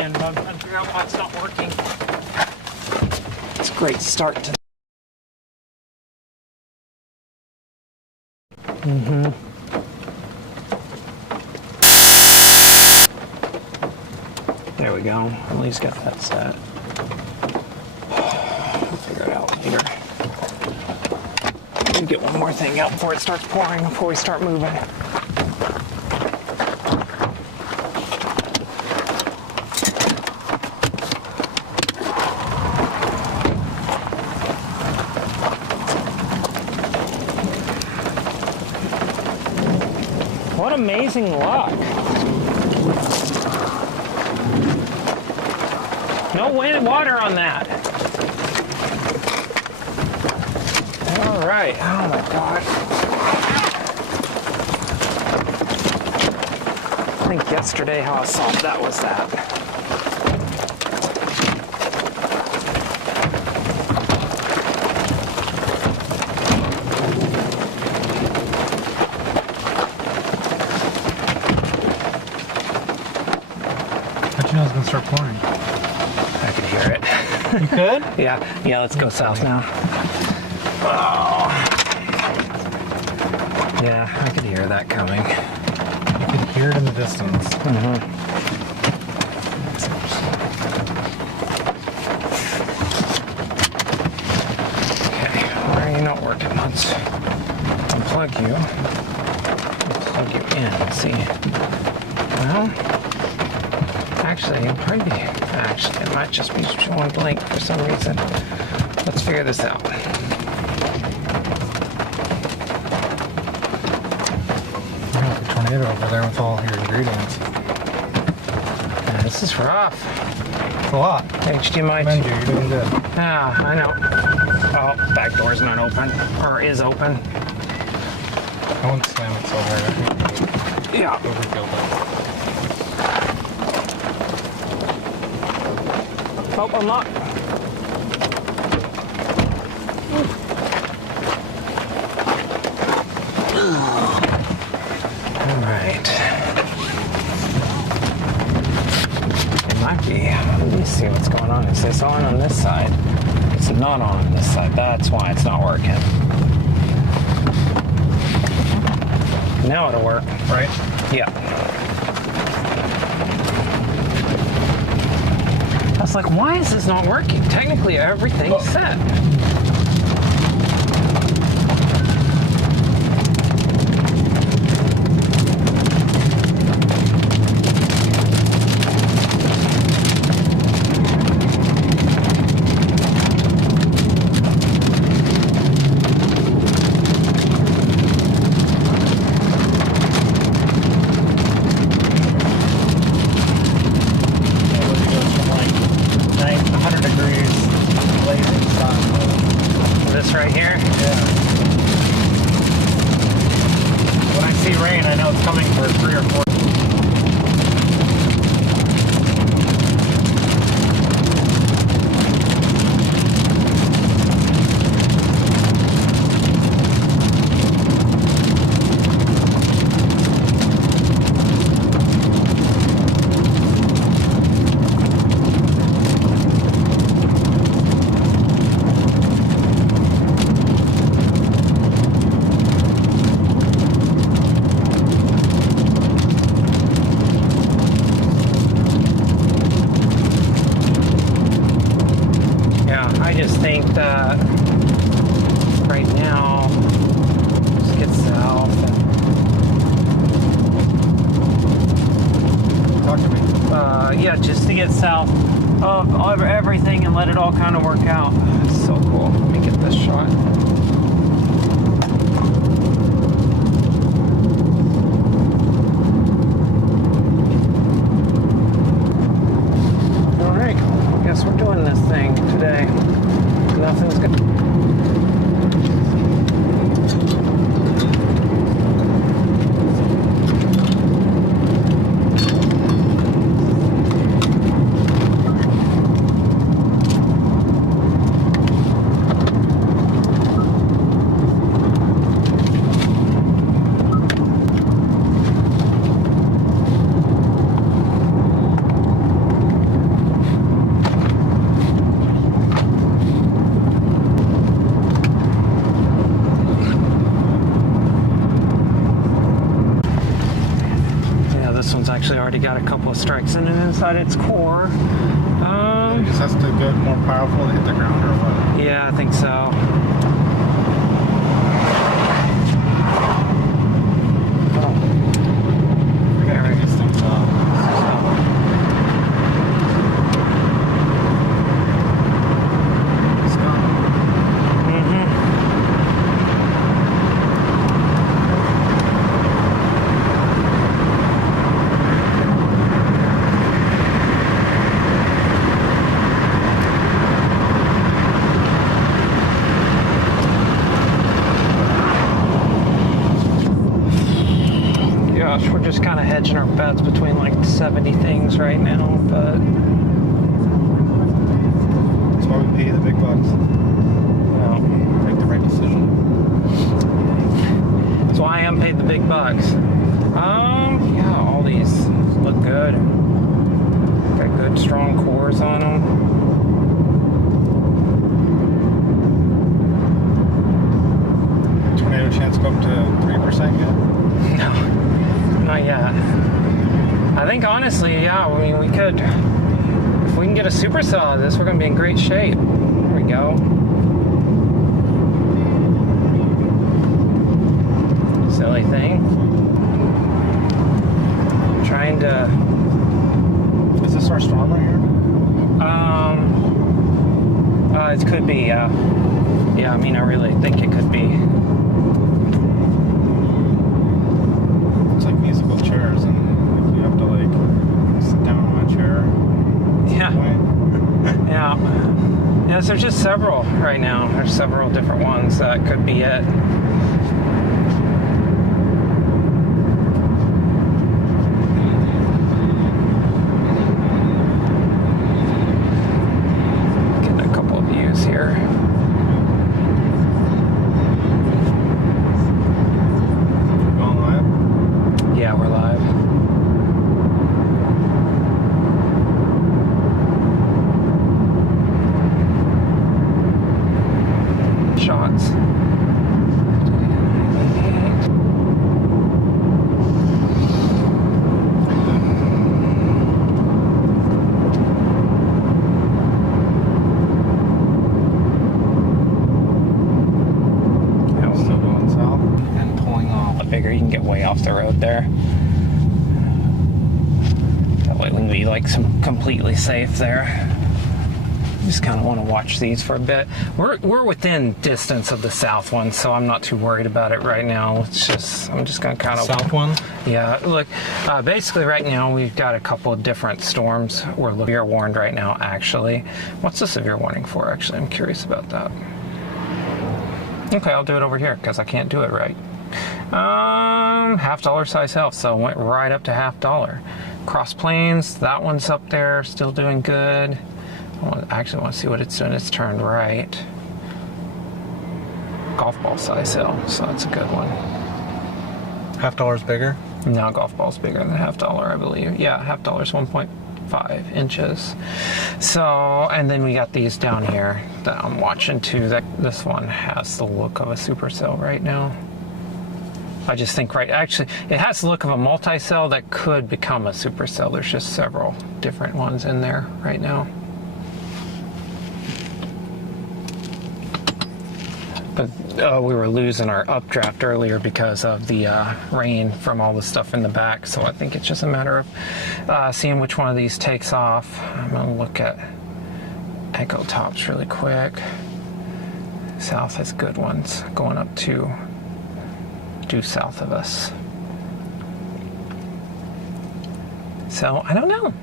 in, but I'm trying to figure out why it's not working. It's a great start to. There we go. At least got that set. We'll figure it out later. We'll get one more thing out before it starts pouring, before we start moving. What amazing luck. No wind, water on that. All right. Oh my God. I think yesterday how I solved that was that. How'd you know it's gonna start pouring? I could hear it. You could? Yeah, let's go south now. Oh. Yeah, I could hear that coming. You could hear it in the distance. Okay, why are you not working? Let's unplug you. Plug you in. Let's see. Well, actually, it might just be showing blank for some reason. Let's figure this out. You have a tornado over there with all your ingredients. Yeah, this is rough. It's a lot. HDMI. Commend you, you're doing good. Ah, I know. Oh, back door's not open. Or is open. I wouldn't slam it so hard. I think Yeah. overkill that. Oh, I'm not. All right. It might be. Let me see what's going on. Is this on this side? It's not on this side. That's why it's not working. Now it'll work. Right? Yeah. I was like, why is this not working? Technically, everything's set. This right here? Yeah. When I see rain, I know it's coming for 3 or 4. I just think that right now, just get south and Talk to me. yeah, just to get south of everything and let it all kind of work out. It's so cool. Let me get this shot. All right, I guess we're doing this thing today. Nothing's good. already got a couple of strikes in it inside its core. It just has to get more powerful to hit the ground or what? Yeah, I think so. We're just kind of hedging our bets between like 70 things right now, but that's why we pay the big bucks. Well, make the right decision. That's why I am paid the big bucks. Yeah, all these look good. Got good, strong cores on them. Tornado chance go up to 3% yet? No. Not yet. I think honestly, yeah, I mean, we could, if we can get a supercell out of this, we're going to be in great shape. There we go. Silly thing. I'm trying to... Is this our storm right here? It could be, yeah. Yeah, I mean, I really think it could be. Musical chairs, and if you have to like sit down on a chair. Yeah. Yeah. Yes, there's just several right now. There's several different ones that could be it. Getting a couple of views here. Yeah, we're live. Shots. Still going south and pulling off. I figure you can get way off the road there. That way we can be like completely safe there. Just kind of want to watch these for a bit. We're within distance of the south one, so I'm not too worried about it right now. It's just, I'm just gonna kind of south one. Yeah, look, basically right now we've got a couple of different storms. We're severe warned right now, actually. What's the severe warning for, actually? I'm curious about that. Okay, I'll do it over here because I can't do it right. $50 size health, so went right up to $50. Cross Plains, that one's up there, still doing good. I actually want to see what it's doing. It's turned right. Golf ball size hill, so that's a good one. $50 bigger? No, golf ball's bigger than $50, I believe. Yeah, $50's 1.5 inches. So, and then we got these down here that I'm watching too. This one has the look of a supercell right now. I just think actually, it has the look of a multi-cell that could become a supercell. There's just several different ones in there right now. But we were losing our updraft earlier because of the rain from all the stuff in the back. So I think it's just a matter of seeing which one of these takes off. I'm going to look at Echo Tops really quick. South has good ones going up to due south of us. So I don't know.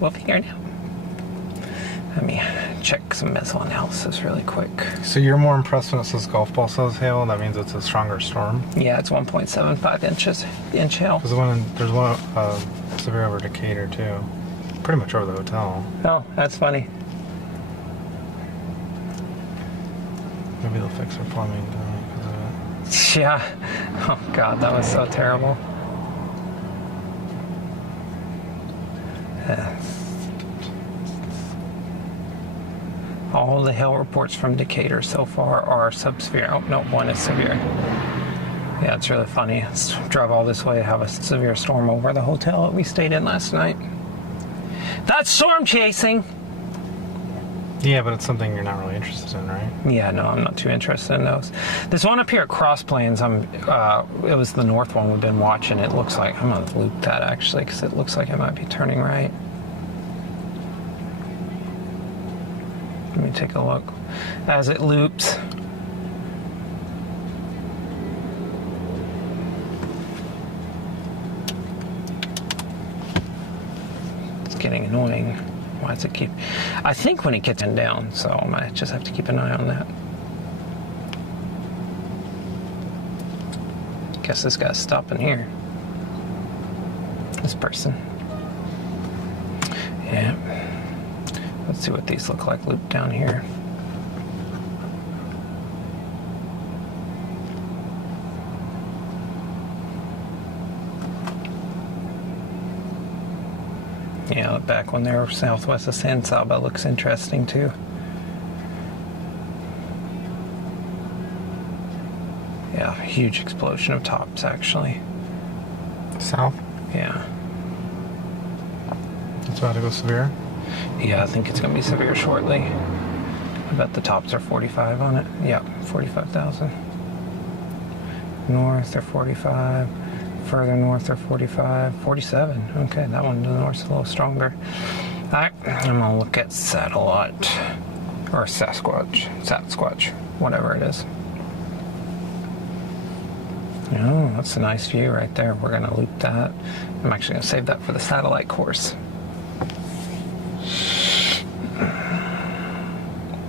We'll figure it out. Let me check some missile analysis really quick. So you're more impressed when it says golf ball size hail? That means it's a stronger storm? Yeah, it's 1.75 inch hail. There's one severe over Decatur too. Pretty much over the hotel. Oh, that's funny. Maybe they'll fix their plumbing because of it. Yeah. Oh God, that was so terrible. All the hail reports from Decatur so far are subsevere. Oh, no, one is severe. Yeah, it's really funny. Let's drive all this way to have a severe storm over the hotel that we stayed in last night. That's storm chasing! Yeah, but it's something you're not really interested in, right? Yeah, no, I'm not too interested in those. This one up here at Cross Plains, it was the north one we've been watching. It looks like, I'm going to loop that actually, because it looks like it might be turning right. Let me take a look. As it loops. It's getting annoying. Why does it keep... I think when it gets down, so I might just have to keep an eye on that. Guess this guy's stopping here. This person. Yeah. Let's see what these look like looped down here. Yeah, back when they were southwest of San Saba looks interesting too. Yeah, huge explosion of tops actually. South? Yeah. It's about to go severe? Yeah, I think it's going to be severe shortly. I bet the tops are 45 on it. Yeah, 45,000. North, they're 45. Further north, they're 45. 47. Okay, that one to the north's a little stronger. All right, I'm going to look at satellite. Or Sasquatch. Whatever it is. Oh, that's a nice view right there. We're going to loop that. I'm actually going to save that for the satellite course.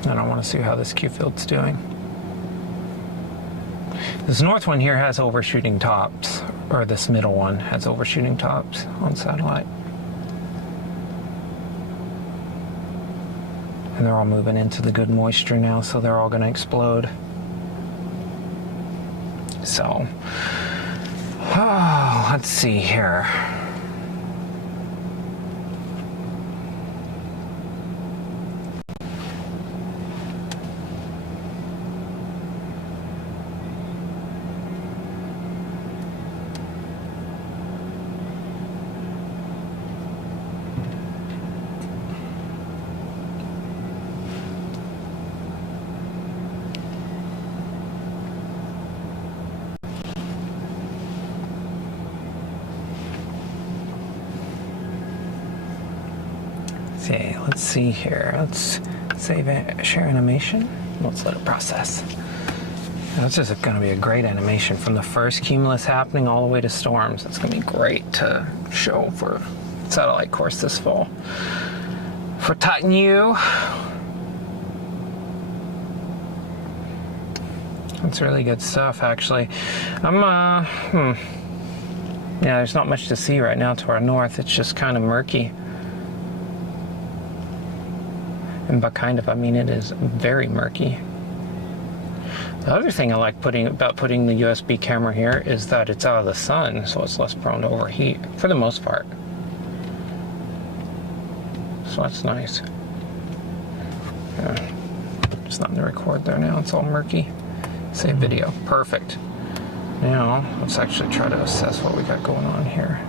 And I want to see how this Q field's doing. This north one here has overshooting tops, or this middle one has overshooting tops on satellite. And they're all moving into the good moisture now, so they're all going to explode. So, let's see here. Okay, let's see here. Let's save it, share animation. Let's let it process. That's just going to be a great animation from the first cumulus happening all the way to storms. It's going to be great to show for satellite course this fall. For Titan U, that's really good stuff, actually. Yeah, there's not much to see right now to our north. It's just kind of murky. And by kind of, I mean it is very murky. The other thing I like about putting the USB camera here is that it's out of the sun, so it's less prone to overheat, for the most part. So that's nice. Yeah. Just not to record there now, it's all murky. Save video, perfect. Now, let's actually try to assess what we got going on here.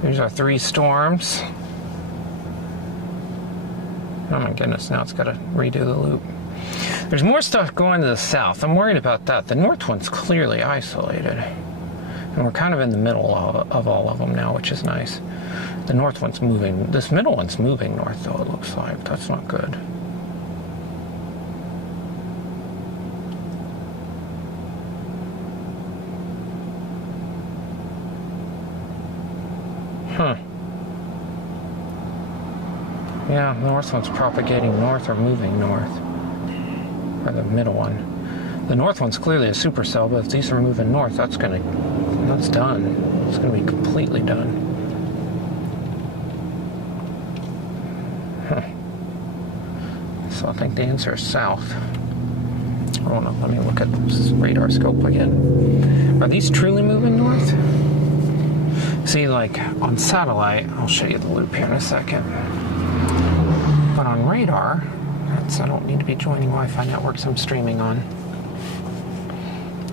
Here's our 3 storms. Oh my goodness, now it's got to redo the loop. There's more stuff going to the south. I'm worried about that. The north one's clearly isolated. And we're kind of in the middle of all of them now, which is nice. The north one's moving. This middle one's moving north, though, it looks like. That's not good. Huh. Yeah, the north one's propagating north or moving north. Or the middle one. The north one's clearly a supercell, but if these are moving north, that's done. It's gonna be completely done. Huh. So I think the answer is south. Oh no, let me look at this radar scope again. Are these truly moving north? See, like on satellite, I'll show you the loop here in a second. But on radar, I don't need to be joining Wi-Fi networks I'm streaming on.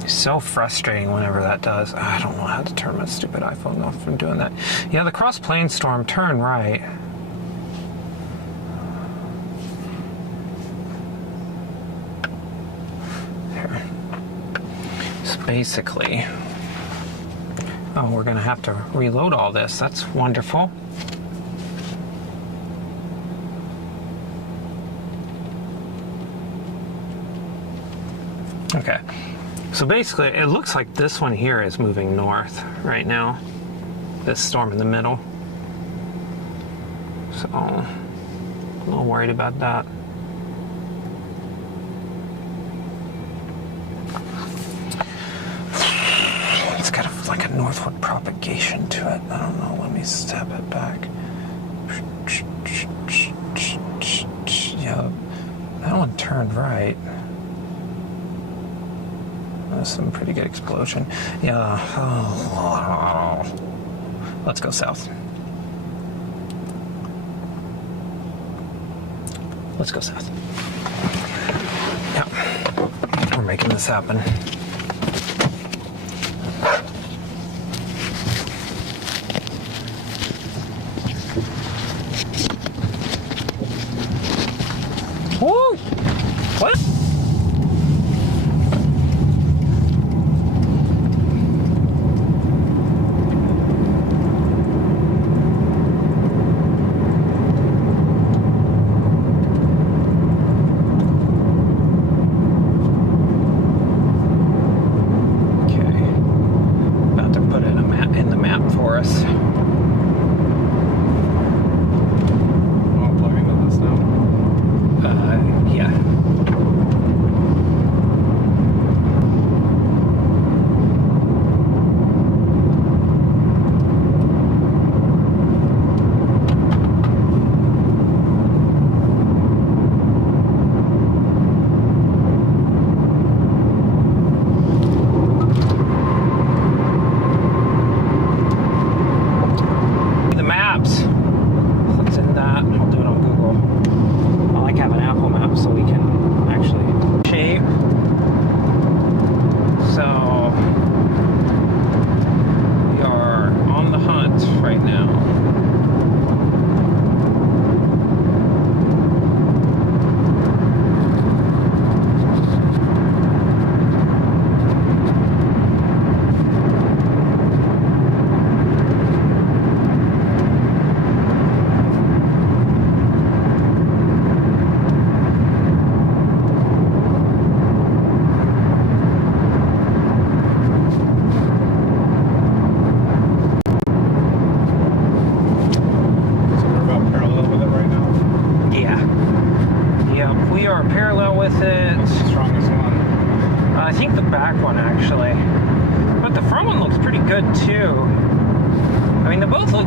So frustrating whenever that does. I don't know how to turn my stupid iPhone off from doing that. Yeah, the cross plane storm, turn right. There. So basically, oh, we're gonna have to reload all this. That's wonderful. Okay. So basically, it looks like this one here is moving north right now. This storm in the middle. So, I'm a little worried about that. It's got like a northward propagation to it. I don't know. Let me step it back. Yeah, that one turned right. That's some pretty good explosion. Yeah. Oh. Let's go south. Let's go south. Yeah. We're making this happen. Woo! What?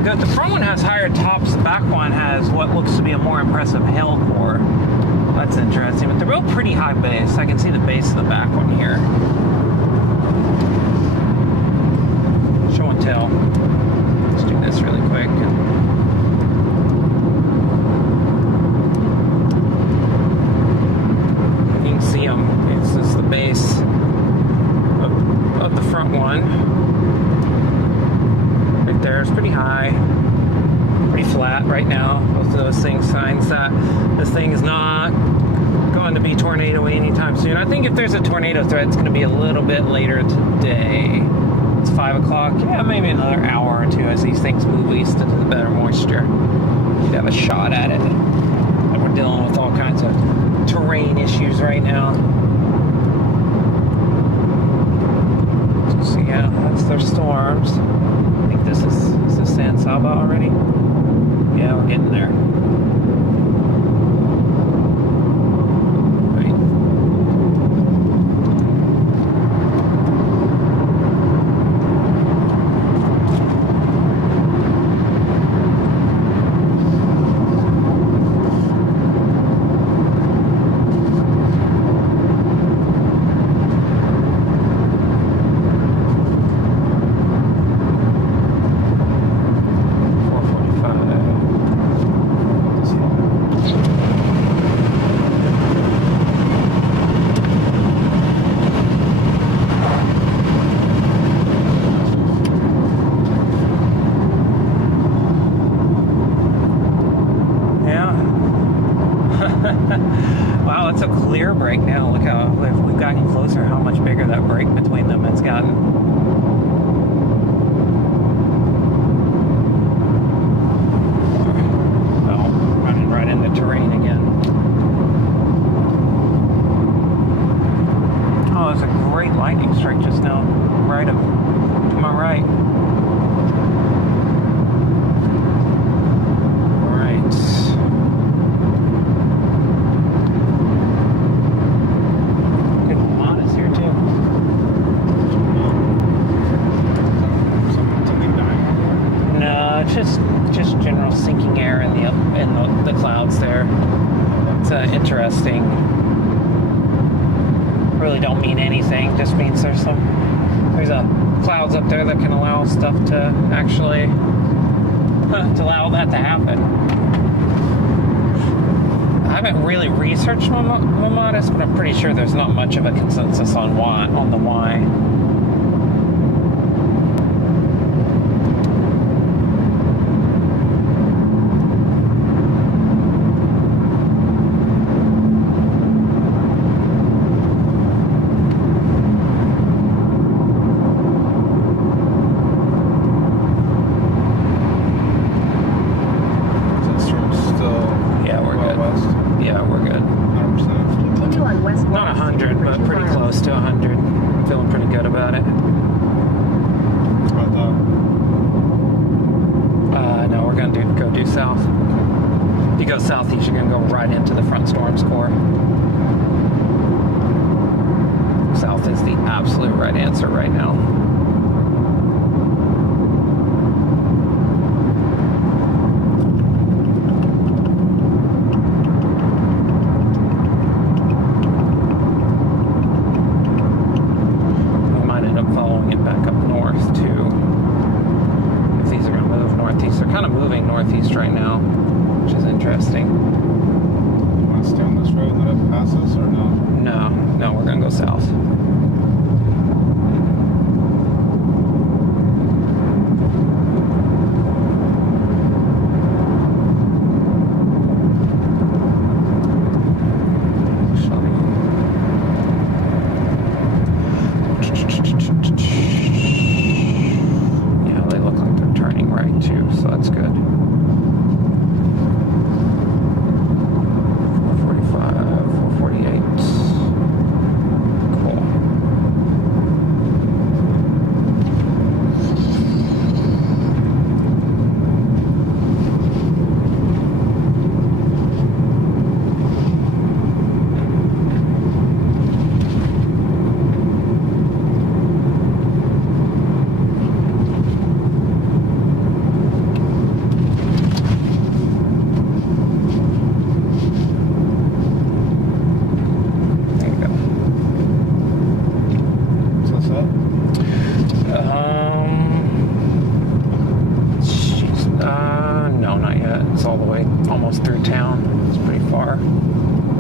The front one has higher tops, the back one has what looks to be a more impressive hail core. That's interesting, but they're both pretty high base. I can see the base of the back one here. Show and tell. Let's do this really quick. You can see them. It's just the base of the front one. There, it's pretty high, pretty flat right now. Both of those things signs that this thing is not going to be tornado-y anytime soon. I think if there's a tornado threat, it's going to be a little bit later today. It's 5 o'clock. Yeah, maybe another hour or two as these things move east into the better moisture. You'd have a shot at it. And we're dealing with all kinds of terrain issues right now. So yeah, that's their storms. Is this San Saba already? Yeah, we're getting there. Right. Wow, it's a clear break now. Look how, if we've gotten closer, how much bigger that break between them has gotten. Oh, running right into terrain again. Oh, there's a great lightning strike just now, right to my right. Just general sinking air in the clouds there. It's interesting. Really don't mean anything. Just means there's clouds up there that can allow stuff to actually to allow that to happen. I haven't really researched Lampasas, but I'm pretty sure there's not much of a consensus on the why. Southeast, you're going to go right into the front storm's core. South is the absolute right answer right now. We might end up following it back up north too. If these are going to move northeast, they're kind of moving northeast right now, which is interesting. You want to stay on this road that it passes, or no? No, we're going to go south. Yeah, they look like they're turning right too, so that's good. 448. Cool. No, not yet. It's all the way almost through town. It's pretty far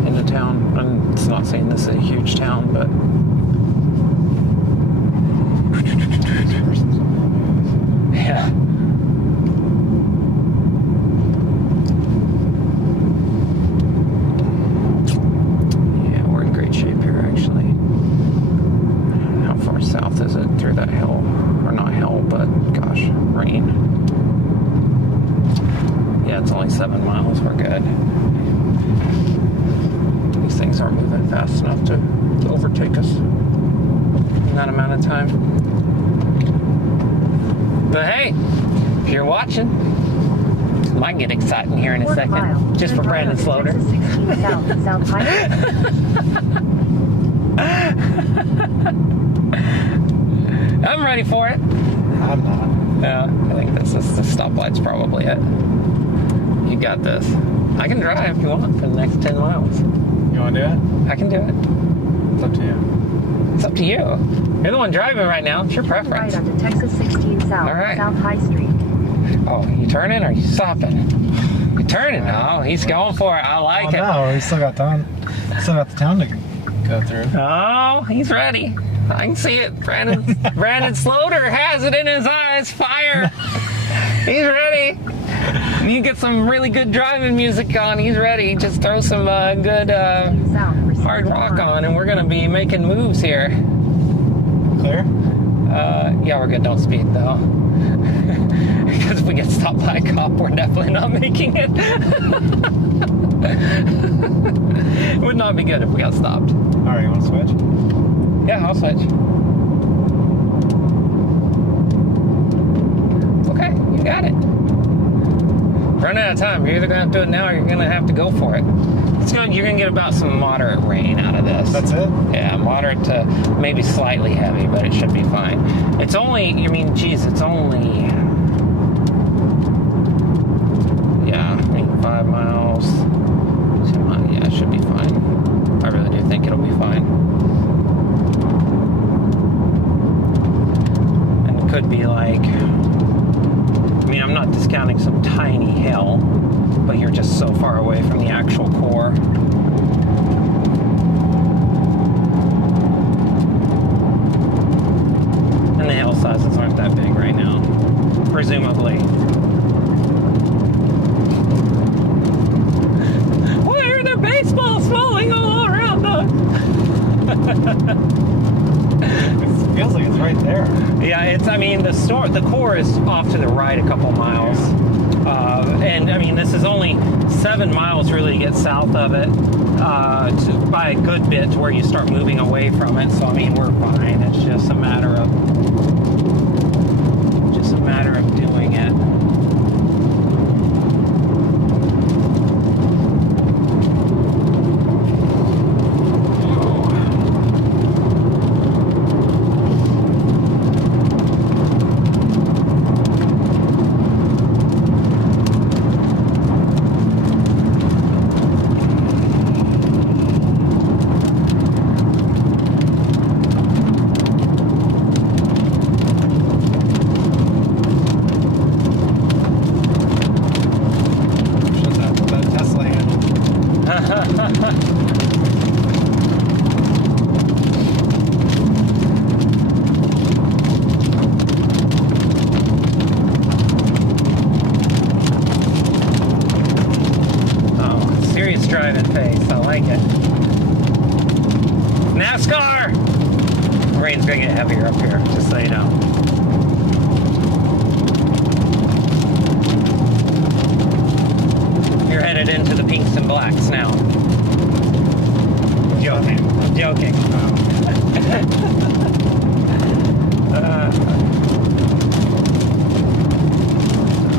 into town. And it's not saying this is a huge town, but yeah. Yeah, we're in great shape here, actually. How far south is it through that hill? Or not hill, but gosh, rain. Yeah, it's only 7 miles. We're good. These things aren't moving fast enough to overtake us in that amount of time. But hey, if you're watching, it might get exciting here in a second. Just for Brandon Slaughter. I'm ready for it. I'm not. No, I think the stoplight's probably it. You got this. I can drive if you want for the next 10 miles. You want to do it? I can do it. It's up to you. It's up to you. You're the one driving right now. It's your preference. Right onto Texas 16 South, All right. South High Street. Oh, you turning or you stopping? You turning? Oh, he's going for it. I like it. No, we still got time. Still got the town to go through. Oh, he's ready. I can see it. Brandon Slaughter has it in his eyes. Fire. He's ready. You get some really good driving music on. He's ready. Just throw some good hard rock on, and we're gonna be making moves here. Clear? Yeah, we're good. Don't speed though, because if we get stopped by a cop, we're definitely not making it. It would not be good if we got stopped. All right, you want to switch? Yeah, I'll switch. Okay, you got it. Run out of time. You're either gonna have to do it now, or you're gonna have to go for it. It's good. You're gonna get about some moderate rain out of this. That's it? Yeah, moderate to maybe slightly heavy, but it should be fine. It's only, I mean, geez, it's only, yeah, I mean, 5 miles. 2 miles. Yeah, it should be fine. I really do think it'll be fine. And it could be like, I mean, I'm not discounting some tiny hail, but you're just so far away from the actual core. And the hail sizes aren't that big right now, presumably. Why are there baseballs falling all around us? It feels like it's right there. Yeah, it's, I mean, the core is off to the right a couple miles. And I mean, this is only 7 miles really to get south of it, by a good bit to where you start moving away from it. So I mean, we're fine. It's just a matter of doing it. Driving pace, I like it. NASCAR! Rain's gonna get heavier up here, just so you know. You're headed into the pinks and blacks now. Joking. Joking.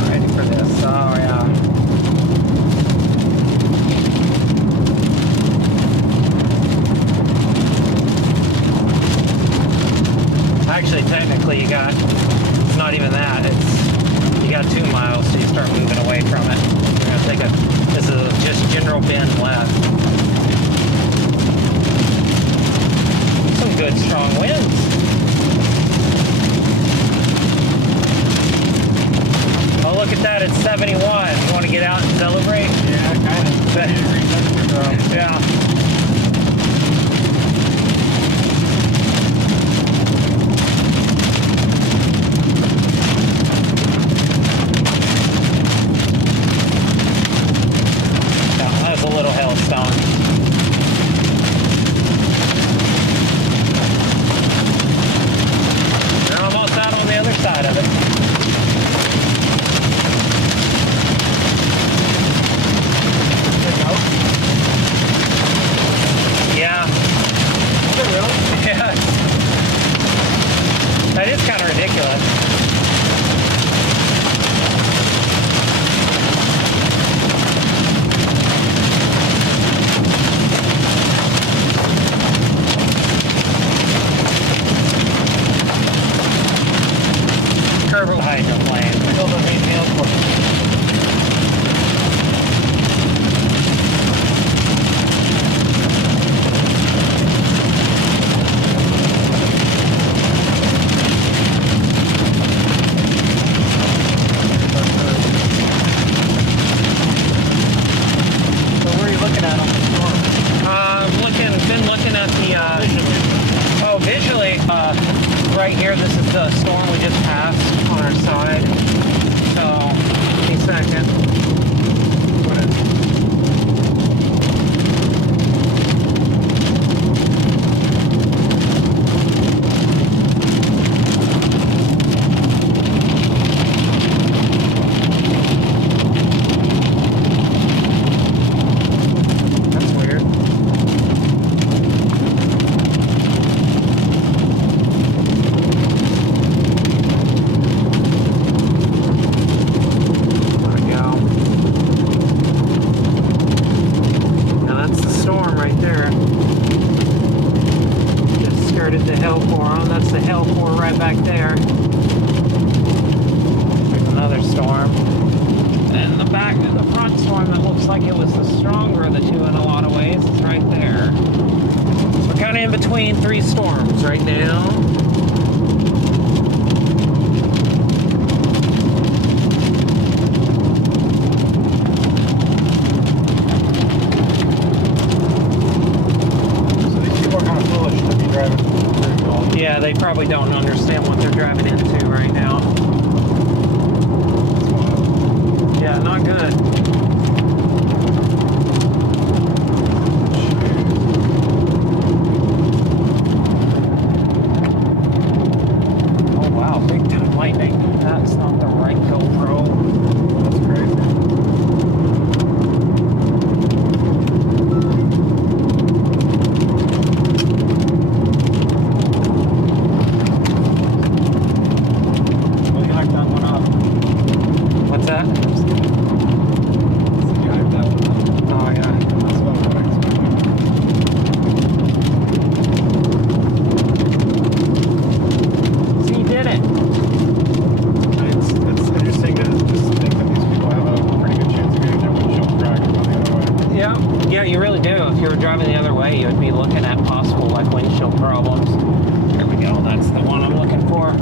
Ready for this. Oh, yeah. Actually, technically, you got, it's not even that, you got 2 miles, so you start moving away from it. You're gonna take this is just general bend left. Some good, strong winds. Oh, look at that, it's 71. You want to get out and celebrate? Yeah, kind of. Yeah. A little hailstone. They're almost out on the other side of it. Yeah. Is it really? Yeah. That is kind of ridiculous. Hydroplane. Build a main meal for So where are you looking at on the storm? Been looking at the, visually, right here, this is the storm we just passed on our side. So, give me a second. headed to Hill 4 on. That's the Hill 4 right back there. There's another storm. And the front storm that looks like it was the stronger of the two in a lot of ways is right there. So we're kind of in between three storms right now. Yeah, they probably don't understand what they're driving into right now. Yeah, not good. Oh wow, big time lightning. That's not the right GoPro. That's crazy. What's that? Oh yeah. So you did it. It's interesting to just think that these people have a pretty good chance of getting their windshield cracked on the other way. Yeah. Yeah, you really do. If you were driving the other way, you would be looking at possible like windshield problems. There we go. That's the one I'm looking for.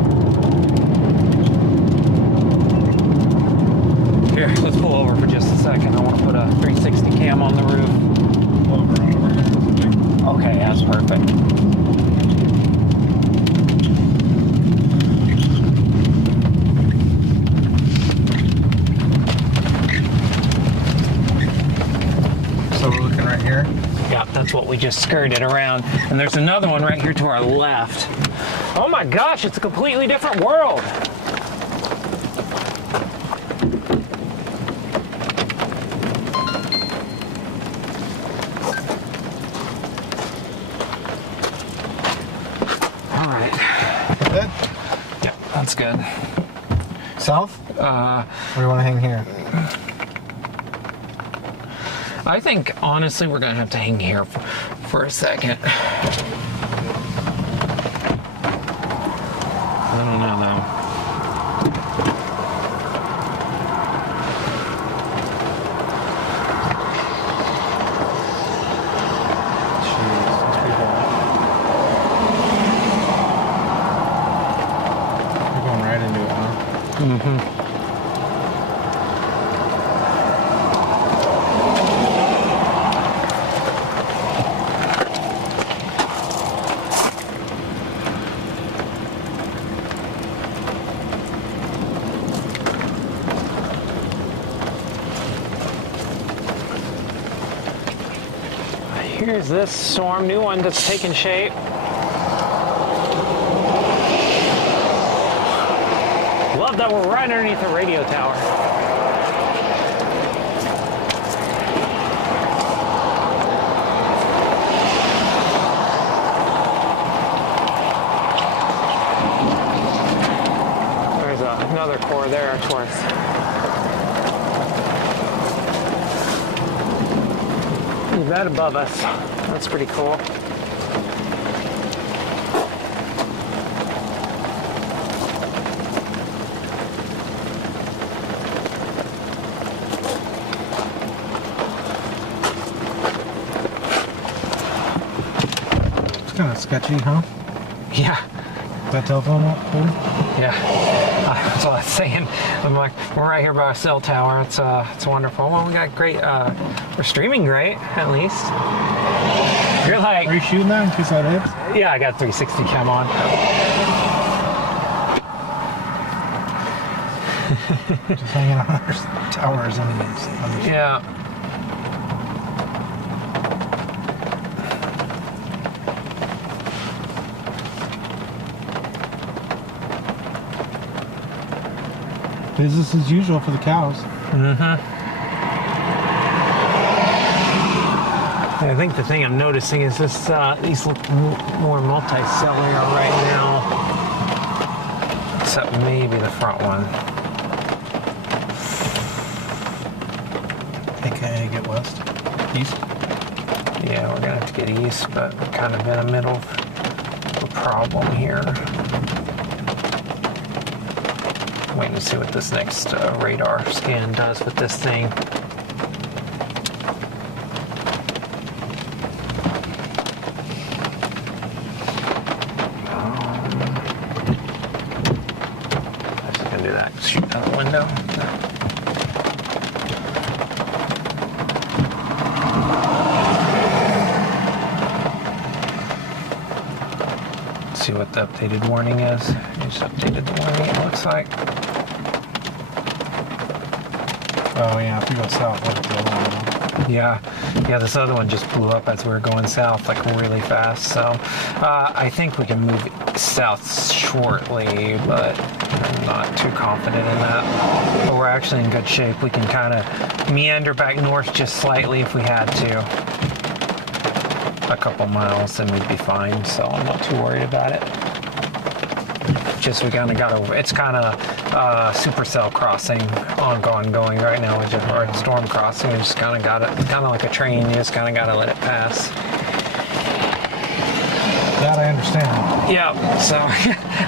Here, let's pull over for just a second. I want to put a 360 cam on the roof. Okay, that's perfect. So we're looking right here. Yeah, that's what we just skirted around. And there's another one right here to our left. Oh my gosh, it's a completely different world. All right. Good? Yep, that's good. South? Or do you want to hang here? I think, honestly, we're going to have to hang here for a second. I don't know, though. You're going right into it, huh? Mm-hmm. Here's this storm, new one that's taking shape. Love that we're right underneath the radio tower. There's another core there towards. That above us. That's pretty cool. It's kind of sketchy, huh? Yeah. Is that telephone cool? Yeah. That's what I was saying. I'm like, we're right here by our cell tower. It's wonderful. Well, we got great. We're streaming great, at least. You're like. Are you shooting that in case that hits? Yeah, I got 360 cam on. Just hanging on our towers and Yeah. business as usual for the cows. Mm-hmm. I think the thing I'm noticing is this these look more multicellular right now, except maybe the front one. AKA get west, east. Yeah, we're gonna have to get east, but we're kind of in the middle. We're problem here. Waiting to see what this next radar scan does with this thing. I'm just gonna do that. Shoot out the window. See what the updated warning is. Just updated the warning, it looks like. Oh yeah, if we go south, look at the other one. Yeah, this other one just blew up as we were going south, like really fast. So I think we can move south shortly, but I'm not too confident in that. But we're actually in good shape. We can kind of meander back north just slightly if we had to. A couple miles and we'd be fine, so I'm not too worried about it. Just we kind of got to, it's kind of Supercell crossing ongoing right now, which is or storm crossing. We just kind of got it, kind of like a train. You just kind of got to let it pass. That I understand. Yeah, so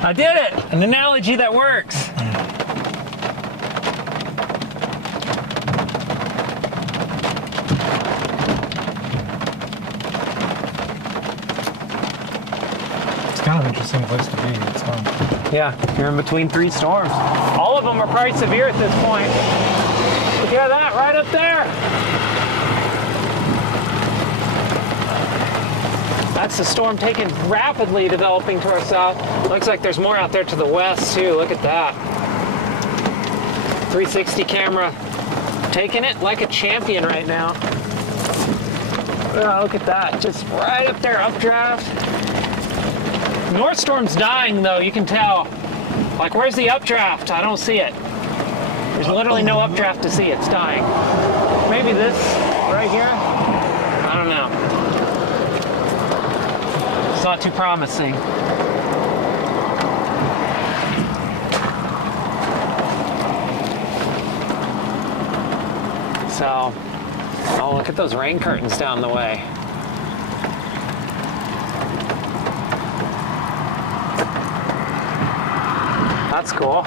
I did it. An analogy that works. Kind of interesting place to be. It's fun. Yeah, you're in between 3 storms. All of them are probably severe at this point. Look at that, right up there. That's the storm taking rapidly developing to our south. Looks like there's more out there to the west too. Look at that. 360 camera taking it like a champion right now. Oh, look at that, just right up there, updraft. North Storm's dying though, you can tell. Like, where's the updraft? I don't see it. There's literally no updraft to see, it's dying. Maybe this right here? I don't know. It's not too promising. So, oh, look at those rain curtains down the way. That's cool.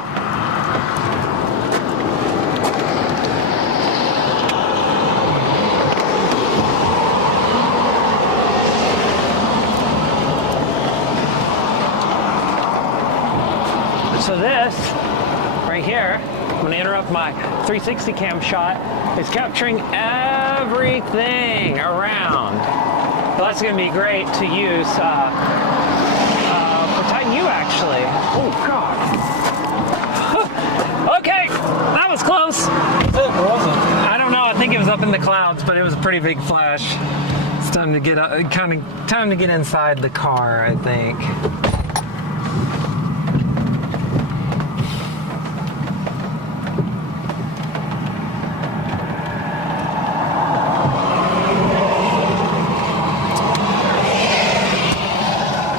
So this, right here, I'm gonna interrupt my 360 cam shot, is capturing everything around. So that's gonna be great to use for Titan U actually. Oh God. Okay, that was close. Or was it? I don't know. I think it was up in the clouds, but it was a pretty big flash. It's time to get time to get inside the car, I think.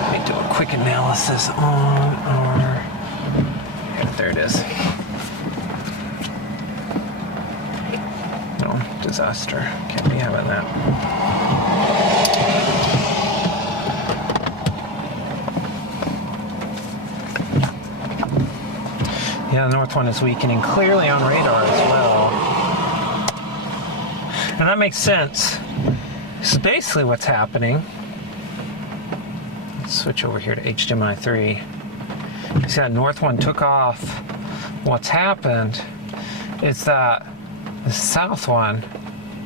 Let me do a quick analysis on our. There it is. Disaster. Can't be having that. Yeah, the north one is weakening clearly on radar as well. And that makes sense. This is basically what's happening. Let's switch over here to HDMI 3. You see that north one took off. What's happened is that the south one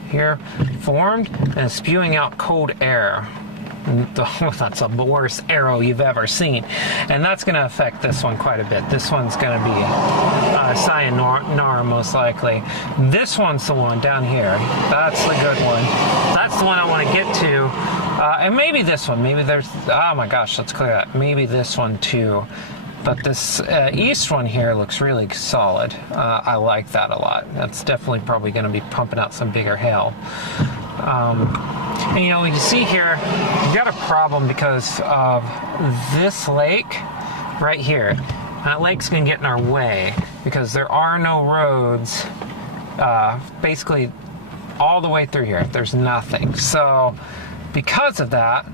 here formed and is spewing out cold air. That's the worst arrow you've ever seen. And that's going to affect this one quite a bit. This one's going to be sayonara most likely. This one's the one down here. That's the good one. That's the one I want to get to. And maybe this one. Maybe there's... Oh my gosh, let's clear that. Maybe this one too. But this east one here looks really solid. I like that a lot. That's definitely probably going to be pumping out some bigger hail. And you know, you see here, you got a problem because of this lake right here. That lake's going to get in our way because there are no roads basically all the way through here. There's nothing. So because of that,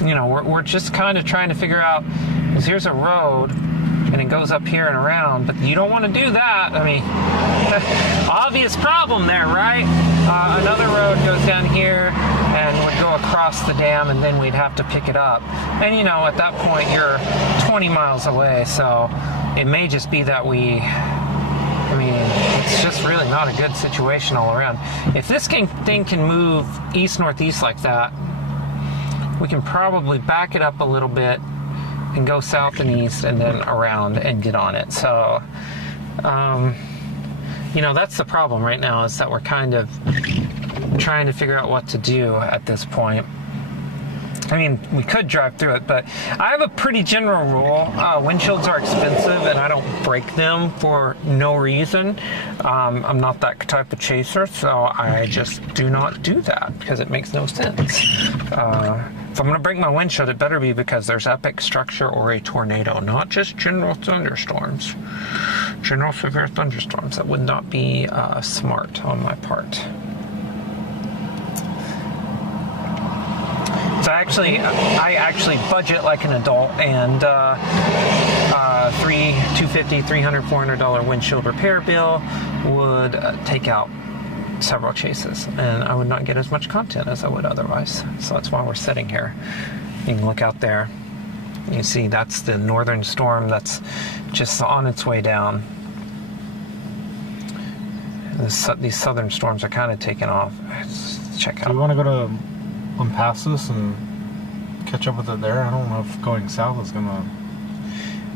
you know, we're just kind of trying to figure out, because here's a road and it goes up here and around, but you don't want to do that. I mean, obvious problem there, right? Another road goes down here and would go across the dam, and then we'd have to pick it up. And you know, at that point, you're 20 miles away, so it may just be that I mean, it's just really not a good situation all around. If this thing can move east-northeast like that, we can probably back it up a little bit and go south and east and then around and get on it. So, you know, that's the problem right now, is that we're kind of trying to figure out what to do at this point. I mean, we could drive through it, but I have a pretty general rule. Windshields are expensive, and I don't break them for no reason. I'm not that type of chaser, so I just do not do that because it makes no sense. If I'm going to break my windshield, it better be because there's epic structure or a tornado, not just general thunderstorms. General severe thunderstorms. That would not be smart on my part. So I actually budget like an adult, and $250, $300, $400 windshield repair bill would take out several chases, and I would not get as much content as I would otherwise. So that's why we're sitting here. You can look out there. You see that's the northern storm that's just on its way down. These southern storms are kind of taking off. Let's check out. Do you want to go to Lampasas and catch up with it there? I don't know if going south is gonna...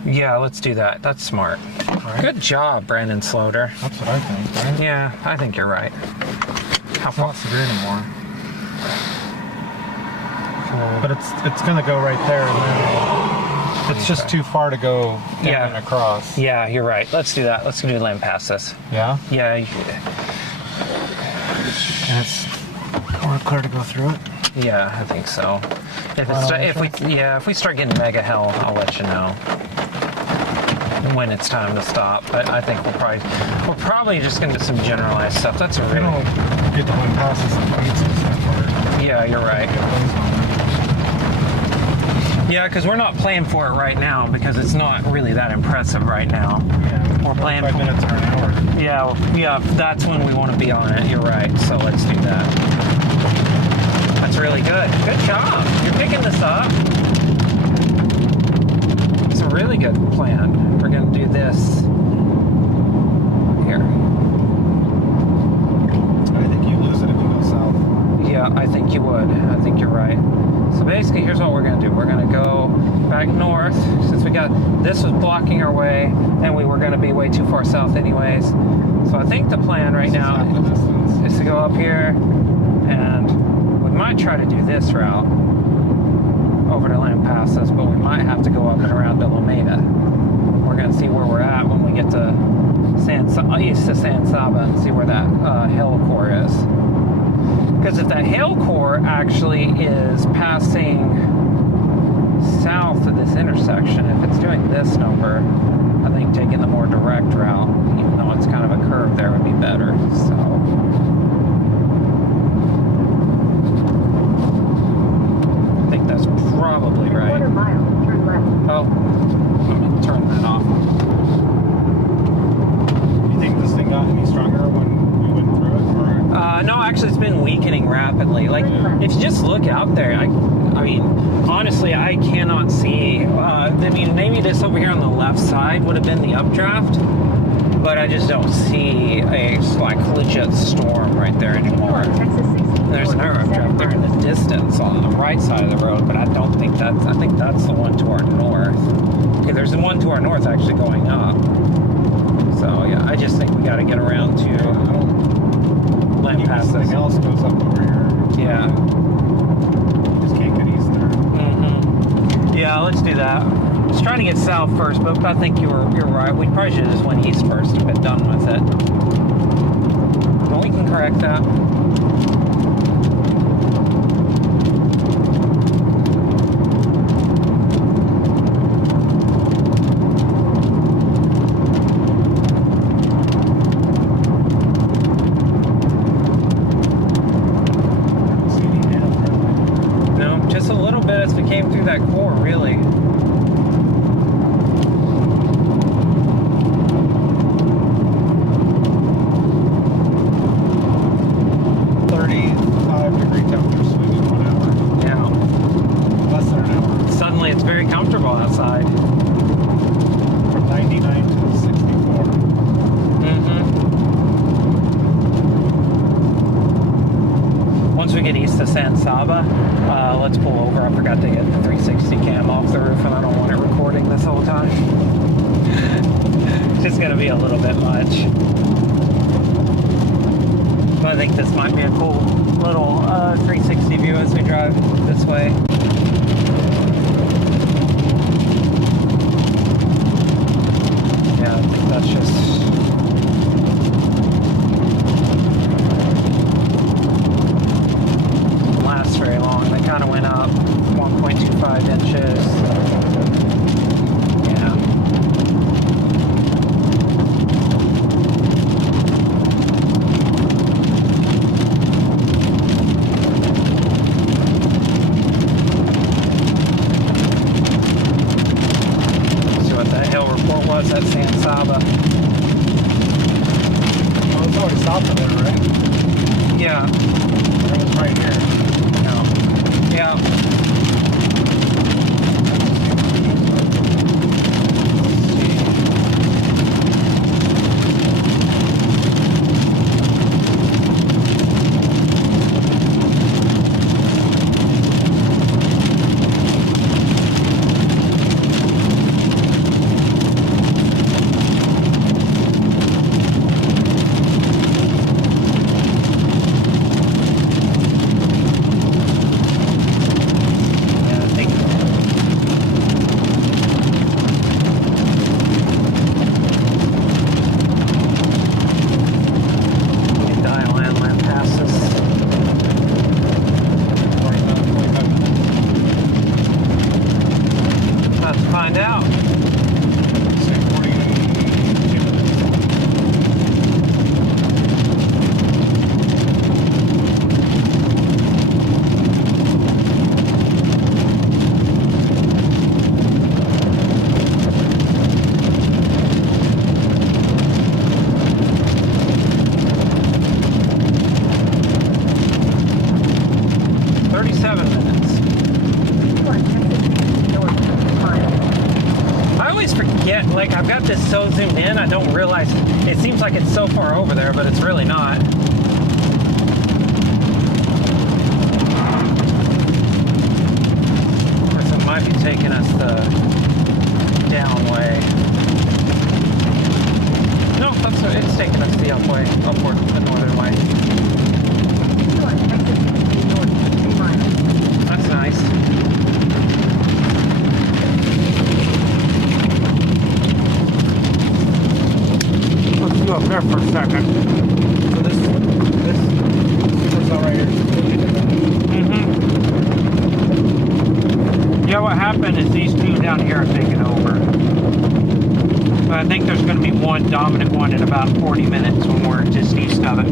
Yeah, let's do that. That's smart. Right. Good job, Brandon Sloter. That's what I think, right? Yeah, I think you're right. How It's far? not severe anymore. But it's gonna go right there, and then it's just too far to go down and across. Yeah, you're right. Let's do that. Let's do Lampasas. Yeah? Yeah. And it's more clear to go through it? Yeah, I think so. If we start getting mega hell, I'll let you know when it's time to stop. But I think we're probably just gonna do some generalized stuff. That's a We real. don't get to Lampasas and Pizza that far. Yeah, you're right. Yeah, because we're not playing for it right now because it's not really that impressive right now. Yeah, We're playing 5 minutes or an hour. Yeah, that's when we want to be on it. You're right. So let's do that. That's really good. Good job. You're picking this up. It's a really good plan. We're going to do this here. I think you lose it if you go south. Yeah, I think you would. I think you're right. So basically, here's what we're going to do. We're going to go back north, since this was blocking our way, and we were going to be way too far south anyways. So I think the plan right now is to go up here, and we might try to do this route over to Lampasas, but we might have to go up and around to Lomeda. We're going to see where we're at when we get to east to San Saba and see where that hail core is. Because if that hail core actually is passing south of this intersection, if it's doing this number, I think taking the more direct route, even though it's kind of a curve there, would be better. So I think that's probably right. Quarter mile, turn left. Oh, let me turn that off. You think this thing got any stronger when we went through it? Or? No, actually, it's been weakening rapidly. Like, if you just look out there, I mean, honestly, I cannot see. I mean, maybe this over here on the left side would have been the updraft, but I just don't see a legit storm right there anymore. There's an updraft there in the distance on the right side of the road, but I don't think that's. I think that's the one to our north. Okay, there's the one to our north actually going up. So yeah, I just think we got to get around to. Lampasas. Something else goes up over here. Yeah. Just can't get east there. Mm-hmm. Yeah, let's do that. I was trying to get south first, but I think you're right. We probably should have just went east first and been done with it. But we can correct that. came through that core, really. Degree temperature swing in 1 hour. Yeah. Less than an hour. Suddenly it's very comfortable outside. From 99 to 64. Once we get east of San Saba, let's pull over. I forgot to get the 360 cam off the roof, and I don't want it recording this whole time. It's just gonna be a little bit much. But I think this might be a cool little 360 view as we drive this way. Yeah, I think that's just... Didn't last very long. They kind of went up 1.25 inches. Yeah. Was at San Saba. Oh, it's already south of there, right? Yeah. It was right here. No. Yeah. Find out. Say 42 minutes. Like, I've got this so zoomed in, I don't realize, it seems like it's so far over there, but it's really not. Of course, it might be taking us the down way. No, it's taking us the upward, the northern way. That's nice. Up there for a second. So this Supercell right here is completely different. Yeah, what happened is these two down here are taking over. But I think there's going to be one dominant one in about 40 minutes when we're just east of it.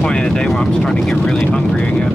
Point of the day where I'm starting to get really hungry again.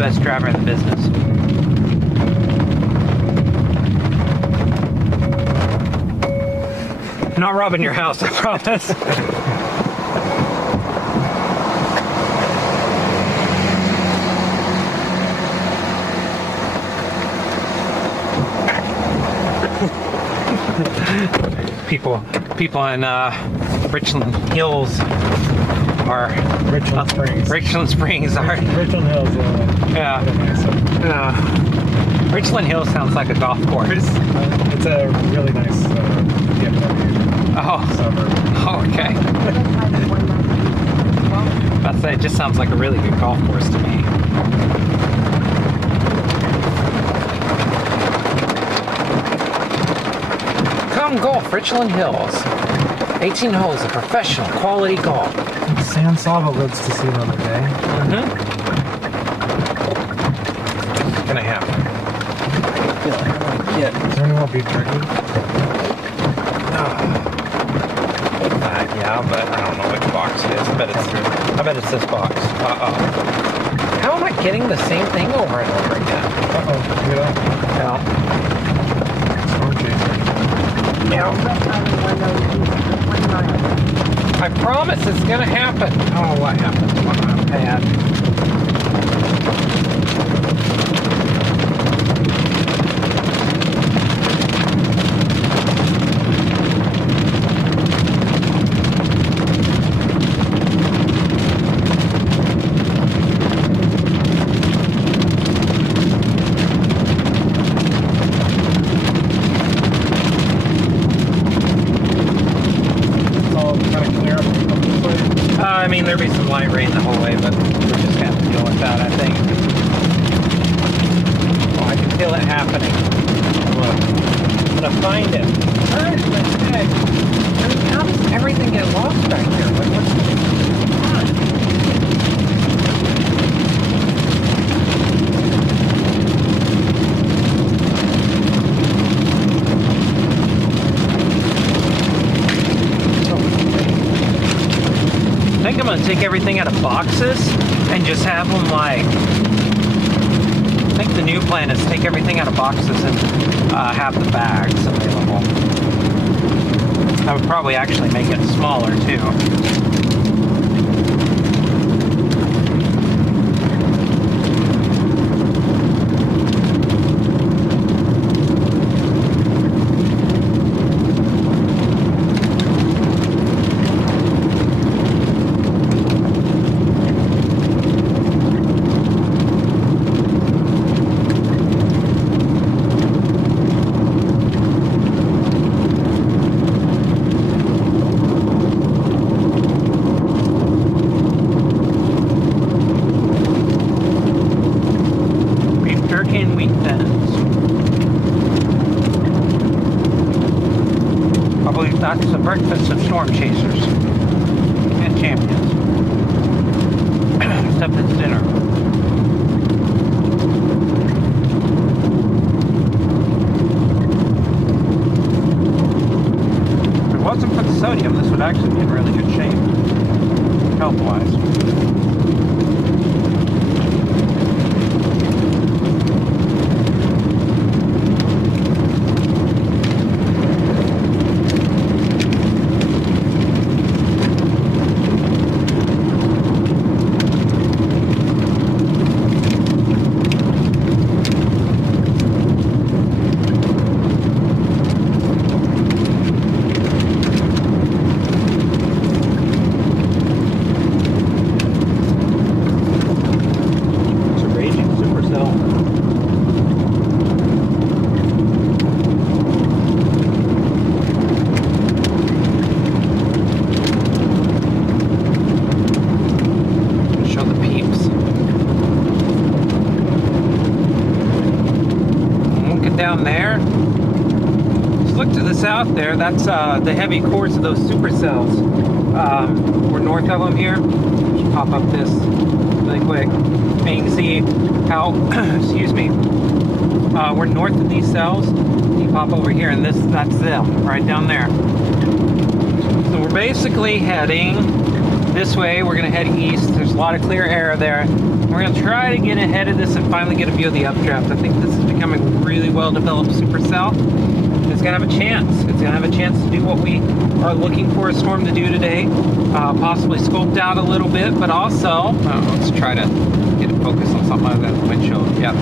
best driver in the business. I'm not robbing your house, I promise. People in Richland Hills are Richland Springs are Richland Hills. Yeah. Richland Hills sounds like a golf course. It's a really nice suburb. Oh, okay. I'd say it just sounds like a really good golf course to me. Come golf, Richland Hills. 18 holes of professional quality golf. San Saba lives to see another day. What's gonna happen? I feel like I'm gonna get. Is there any more beef jerky? Yeah, but I don't know which box it is. I bet it's this box. How am I getting the same thing over and over again? Yeah. I promise it's gonna happen. Oh, what happened? What bad? There'll be some light rain the whole way, but we're just gonna have to deal with that, I think. Oh, I can feel it happening. I'm gonna find it. Where is this thing? I mean, how does everything get lost back here? Like, what's going on? I think I'm going to take everything out of boxes and just have them like, I think the new plan is take everything out of boxes and have the bags available. I would probably actually make it smaller too. That's the breakfast of storm chasers and champions. Except it's dinner. If it wasn't for the sodium, this would actually be in really good shape, health-wise. Down there, just look to the south there. That's the heavy cores of those supercells. We're north of them here. Just pop up this really quick, and you can see how excuse me, we're north of these cells. You pop over here and that's them right down there. So we're basically heading this way. We're gonna head east. There's a lot of clear air there. We're going to try to get ahead of this and finally get a view of the updraft. I think this is becoming really well-developed supercell. It's going to have a chance. It's going to have a chance to do what we are looking for a storm to do today. Possibly scoped out a little bit, but also, let's try to get it focused on something other than the windshield. Yeah.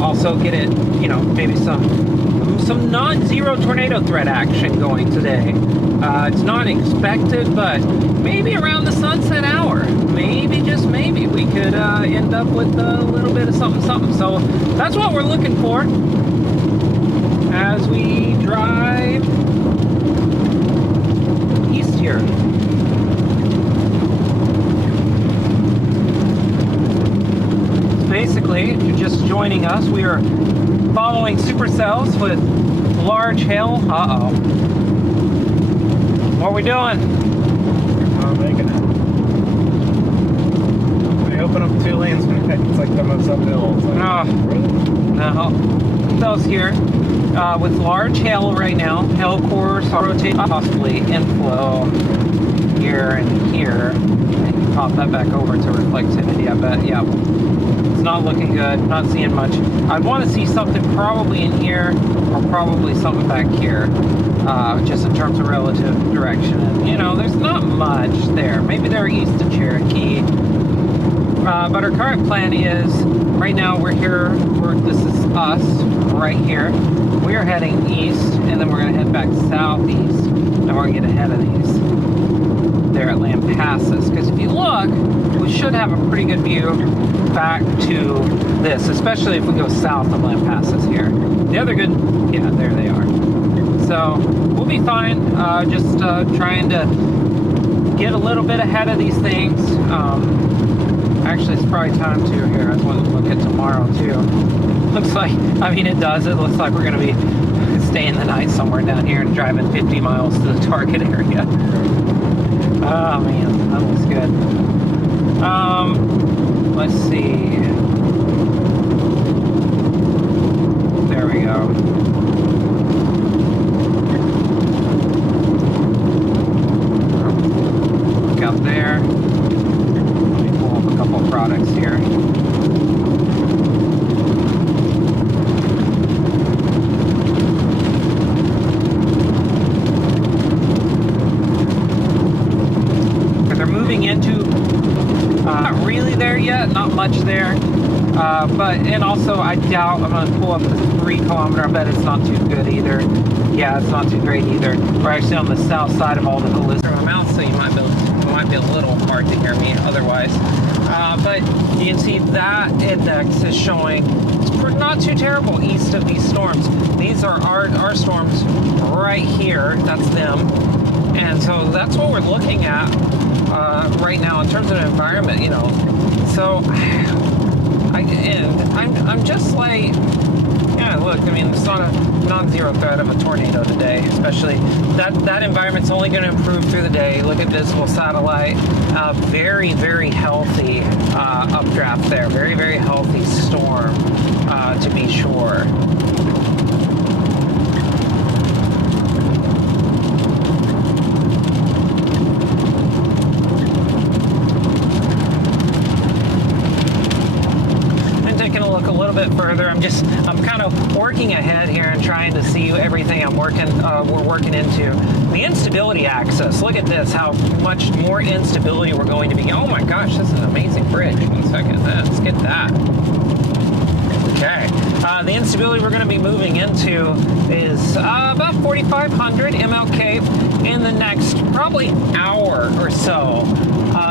Also get it, you know, maybe some non-zero tornado threat action going today. It's not expected, but maybe around the sunset hour, maybe, just maybe, we could end up with a little bit of something. So that's what we're looking for as we drive east here. Basically, if you're just joining us, we are following supercells with large hail. Uh-oh. What are we doing? I'm making it. They open up 2 lanes, it's like the most uphill. Like, No. Those here with large hail right now. Hail cores rotate, possibly inflow here and here. And pop that back over to reflectivity. I bet. Yeah. It's not looking good. Not seeing much. I'd want to see something probably in here or probably something back here. Just in terms of relative direction. And, you know, there's not much there. Maybe they're east of Cherokee. But our current plan is, right now we're here, this is us, right here. We're heading east, and then we're going to head back southeast, and we're going to get ahead of these there at Lampasas. Because if you look, we should have a pretty good view back to this, especially if we go south of Lampasas here. The other good, yeah, there they are. So we'll be fine, just trying to get a little bit ahead of these things. Actually, it's probably time to here. I want to look at tomorrow too. Looks like, I mean, it does. It looks like we're going to be staying the night somewhere down here and driving 50 miles to the target area. Oh man, that looks good. Let's see. There we go. Look out there. Couple products here. They're moving into not really there yet, not much there. But and also I doubt I'm gonna pull up the 3 kilometer. I bet it's not too good either. Yeah, it's not too great either. We're actually on the south side of all the hills. Through my mouth, so you might be a little hard to hear me otherwise. But you can see that index is showing it's not too terrible east of these storms. These are our storms right here. That's them. And so that's what we're looking at right now in terms of the environment, you know. So I'm just like, yeah, look, I mean, it's not a non-zero threat of a tornado today, especially that environment's only going to improve through the day. Look at visible satellite. Very, very healthy updraft there. Very, very healthy storm, to be sure. Bit further. I'm kind of working ahead here and trying to see everything we're working into. The instability axis. Look at this, how much more instability we're going to be. Oh my gosh, this is an amazing bridge. 1 second, let's get that. Okay. The instability we're going to be moving into is about 4,500 MLK in the next probably hour or so.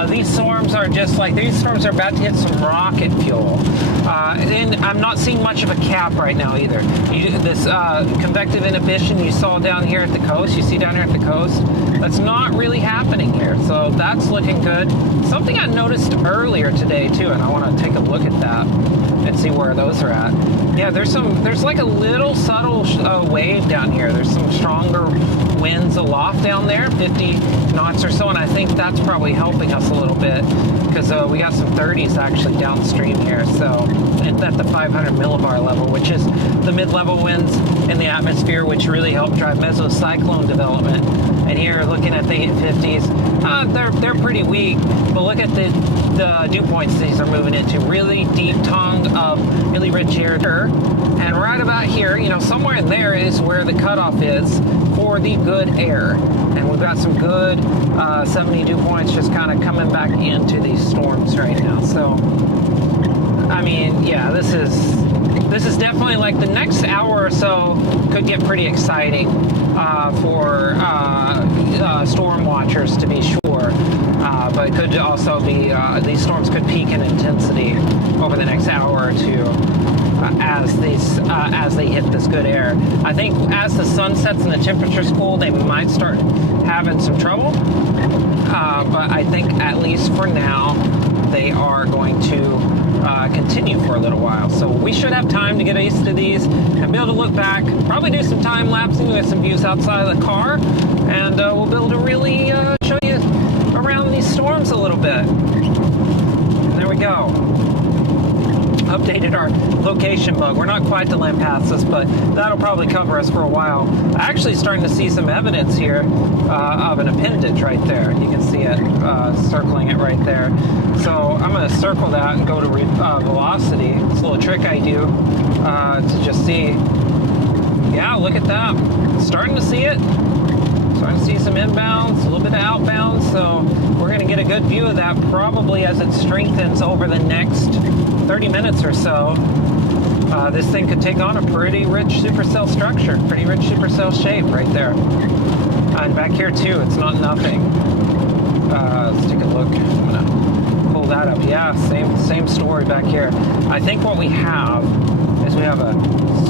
These storms are about to hit some rocket fuel. And I'm not seeing much of a cap right now either. This convective inhibition you saw down here at the coast, that's not really happening here. So that's looking good. Something I noticed earlier today too, and I want to take a look at that and see where those are at. Yeah, there's like a little subtle wave down here. There's some stronger winds aloft down there, 50 knots or so, and I think that's probably helping us a little bit because we got some 30s actually downstream here. So at the 500 millibar level, which is the mid-level winds in the atmosphere, which really help drive mesocyclone development. And here, looking at the 850s, they're pretty weak, but look at the dew points these are moving into. Really deep tongue of really rich air. And right about here, you know, somewhere in there is where the cutoff is for the good air. And we've got some good 70 dew points just kind of coming back into these storms right now. So, I mean, yeah, this is definitely like the next hour or so could get pretty exciting for storm watchers, to be sure. But it could also be, these storms could peak in intensity over the next hour or two as they hit this good air. I think as the sun sets and the temperature's cool, they might start having some trouble. But I think at least for now, they are going to continue for a little while. So we should have time to get used to these and be able to look back, probably do some time lapsing with some views outside of the car, and we'll be able to really show you around these storms a little bit. There we go. Updated our location bug. We're not quite to Lampasas, but that'll probably cover us for a while. Actually starting to see some evidence here of an appendage right there. You can see it circling it right there. So I'm going to circle that and go to velocity. It's a little trick I do to just see. Yeah, look at that. Starting to see it. Starting to see some inbounds, a little bit of outbounds. So we're going to get a good view of that probably as it strengthens over the next 30 minutes or so. This thing could take on a pretty rich supercell structure, pretty rich supercell shape right there. And back here too, it's not nothing. Let's take a look. I'm gonna pull that up. Yeah, same story back here. I think what we have is we have a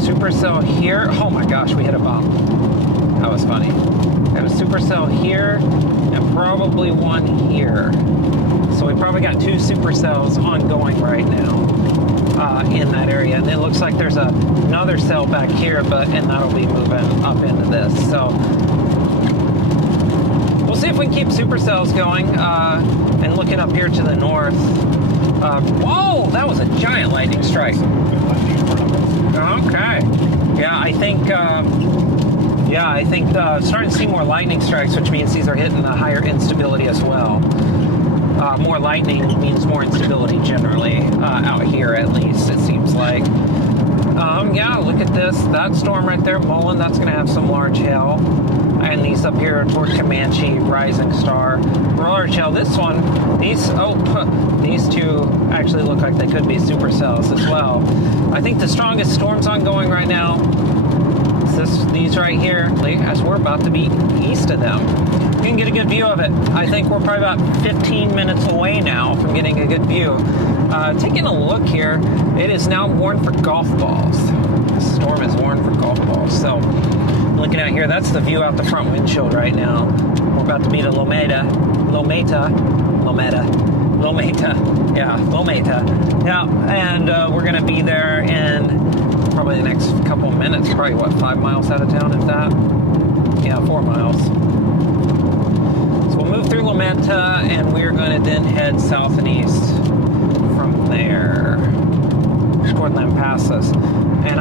supercell here. Oh my gosh, we hit a bump. That was funny. We have a supercell here and probably one here. So we probably got two supercells ongoing right now in that area. And it looks like there's another cell back here, and that'll be moving up into this. So we'll see if we can keep supercells going. And looking up here to the north. Whoa, that was a giant lightning strike. Okay. Yeah, I think starting to see more lightning strikes, which means these are hitting the higher instability as well. More lightning means more instability generally, out here at least, it seems like. Yeah, look at this. That storm right there, Mullen, that's going to have some large hail. And these up here toward Comanche, Rising Star, large hail. This one, these two actually look like they could be supercells as well. I think the strongest storms ongoing right now is these right here, as we're about to be east of them. You can get a good view of it. I think we're probably about 15 minutes away now from getting a good view. Taking a look here, it is now warned for golf balls. The storm is warned for golf balls. So, looking out here, that's the view out the front windshield right now. We're about to be to Lometa. Yeah, and we're going to be there in probably the next couple of minutes. Probably, 5 miles out of town, if that? Yeah, 4 miles. So we'll move through Lometa, and we're going to then head south and east from there toward Lampasas. And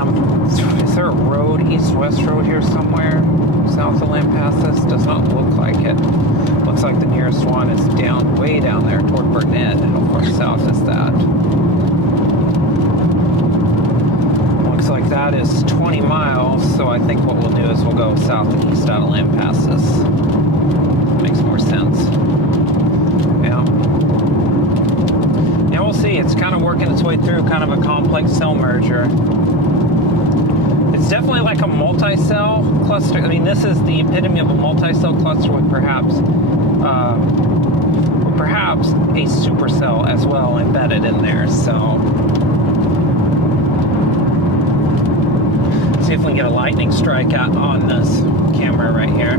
is there a road, east-west road here somewhere south of Lampasas? Does not look like it. Looks like the nearest one is way down there toward Burnett. How far south is that? Looks like that is 20 miles, so I think what we'll do is we'll go south and east out of Lampasas. Makes more sense. Yeah. Yeah, we'll see. It's kind of working its way through kind of a complex cell merger. It's definitely like a multi-cell cluster. I mean, this is the epitome of a multi-cell cluster with perhaps a supercell as well embedded in there. So, see if we can get a lightning strike out on this camera right here.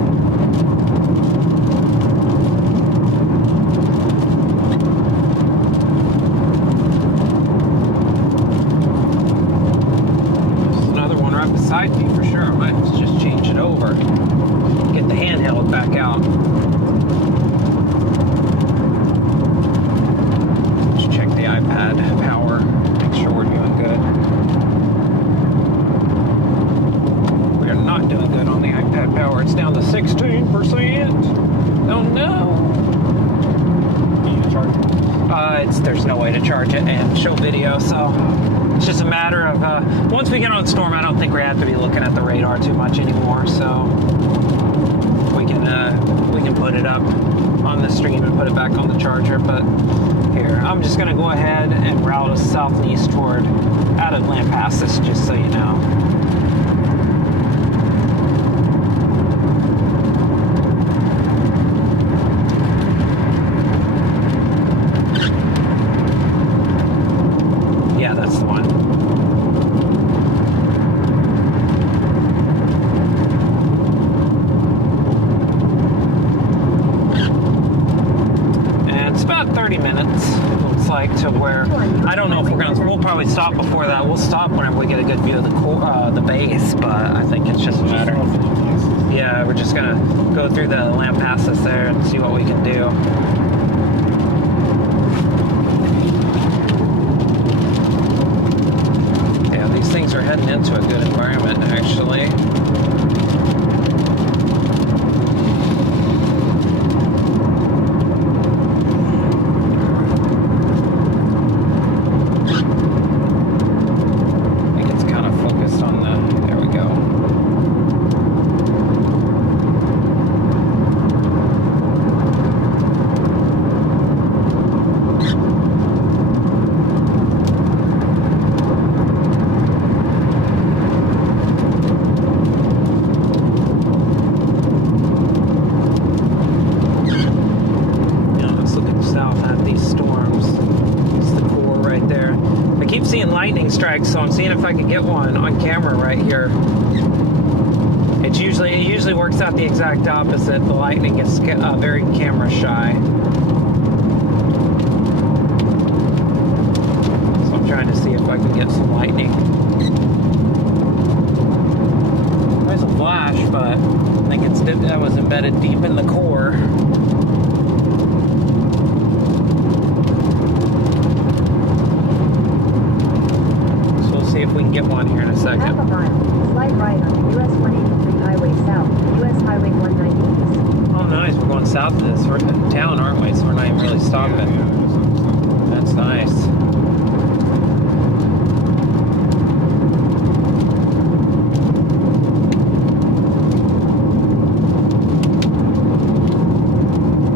Beside me for sure. I might just change it over. Get the handheld back out. Just check the iPad power. Make sure we're doing good. We are not doing good on the iPad power. It's down to 16%. Oh no. Can you charge it? There's no way to charge it and show video, so it's just a matter of once we get on storm, I don't think we have to be looking at the radar too much anymore. So we can put it up on the stream and put it back on the charger. But here, I'm just gonna go ahead and route us southeast toward out of Lampasas, just so you know. Yeah, that's the one. And it's about 30 minutes, looks like, to where, I don't know if we'll probably stop before that. We'll stop whenever we get a good view of the base, but I think it's just a matter. Yeah, we're just gonna go through the Lampasas there and see what we can do. Things are heading into a good environment, actually. I think it's kind of focused on there we go. Lightning strikes, so I'm seeing if I can get one on camera right here. It usually works out the exact opposite. The lightning is very camera shy. So I'm trying to see if I can get some lightning. There's a flash, but I think that was embedded deep in the core. If we can get one here in a second. Half a mile, slight right on US 183 Highway South, US Highway 190 East. Oh, nice. We're going south of this. We're in town, aren't we? So we're not even really stopping. That's nice.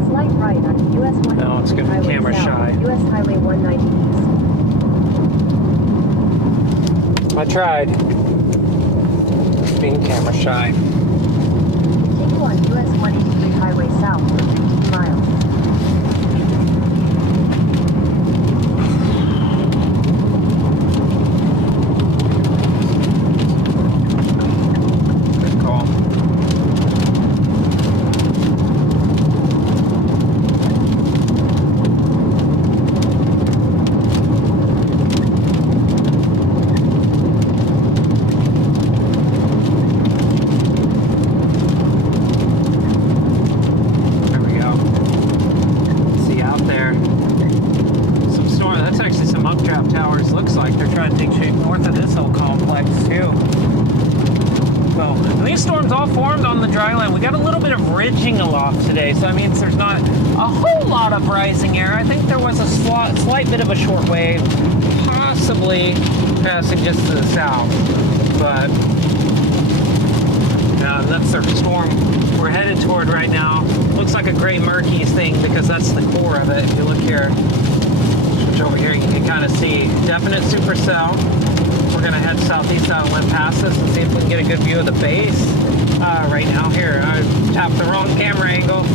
Slight right on US 183 No, it's going to be camera shy. US Highway 190 East. I tried. Being camera shy. Continue on US 183 Highway South for 15 miles. Good call. Towers looks like they're trying to take shape north of this whole complex too. Well, these storms all formed on the dry land. We got a little bit of ridging aloft today, so that means there's not a whole lot of rising air. I think there was a slight bit of a short wave, possibly passing just to the south, but that's the storm we're headed toward right now. Looks like a gray murky thing because that's the core of it. If you look here, over here, you can kind of see definite supercell. We're going to head southeast out of Lampasas and see if we can get a good view of the base. Right now, here, I tapped the wrong camera angle.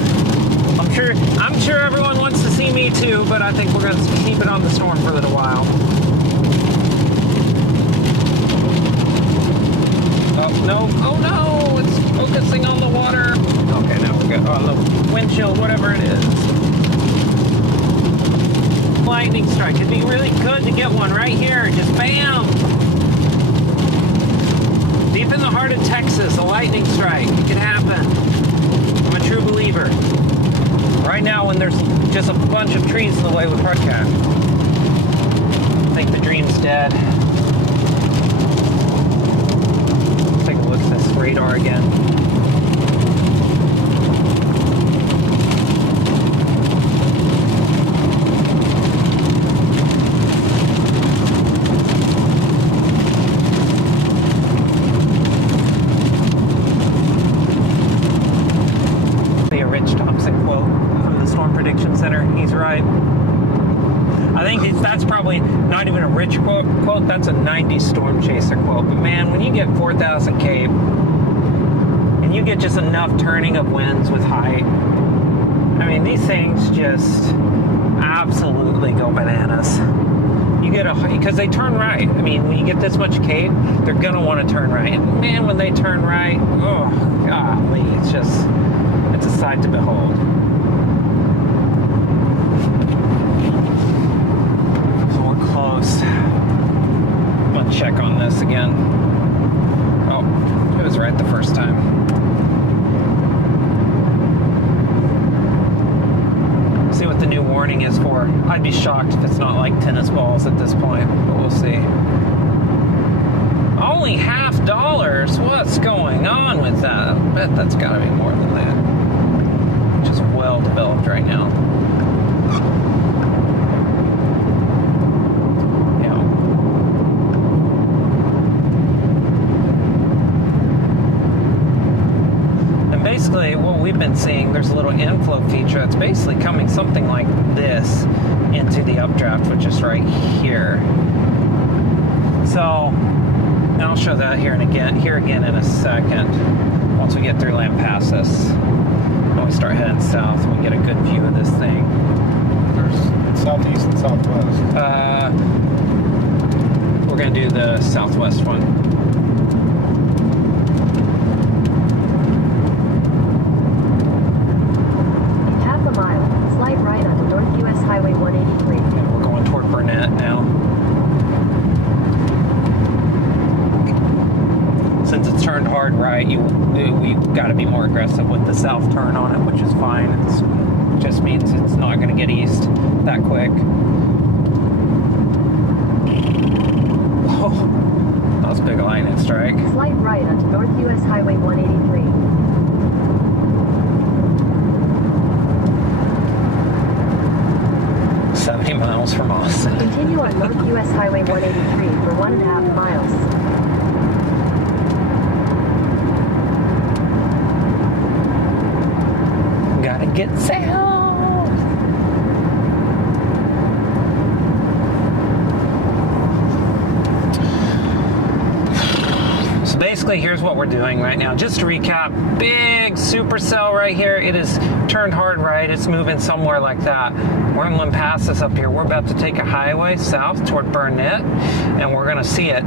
I'm sure everyone wants to see me too, but I think we're going to keep it on the storm for a little while. Oh no! Oh no! It's focusing on the water. Okay, now we're good. On the windshield, whatever it is. Lightning strike. It'd be really good to get one right here. Just bam! Deep in the heart of Texas, a lightning strike. It can happen. I'm a true believer. Right now, when there's just a bunch of trees in the way with hardcat, I think the dream's dead. again. A Rich Thompson quote from the Storm Prediction Center. He's right. I think that's probably not even a Rich quote. That's a 90s Storm Chaser quote. But man, when you get 4,000 cape and you get just enough turning of winds with height, I mean, these things just absolutely go bananas. You get because they turn right. I mean, when you get this much cape, they're gonna want to turn right. And man, when they turn right, oh golly, it's a sight to behold. So we're close. I'm gonna check on this again. Oh, it was right the first time. See what the new warning is for. I'd be shocked if it's not like tennis balls at this point, but we'll see. Only $50? What's going on with that? I bet that's gotta be more than that. Just well developed right now. Yeah. And basically what we've been seeing, there's a little inflow feature that's basically coming something like this into the updraft, which is right here. So, and I'll show that here again in a second, once we get through Lampasas. When we start heading south, we get a good view of this thing. There's southeast and southwest. We're going to do the southwest one. In half a mile, slide right onto North US Highway 183. And we're going toward Burnett now. Since it's turned hard right, we've got to be more aggressive with the south turn on it, which is fine. It just means it's not going to get east that quick. Oh, that was a big lightning strike. Slide right onto North US Highway 183. 70 miles from Austin. Continue on North US Highway 183 for 1.5 miles. Gotta get south. So basically, here's what we're doing right now. Just to recap, big supercell right here. It is turned hard right. It's moving somewhere like that. We're in Lampasas up here. We're about to take a highway south toward Burnett, and we're going to see it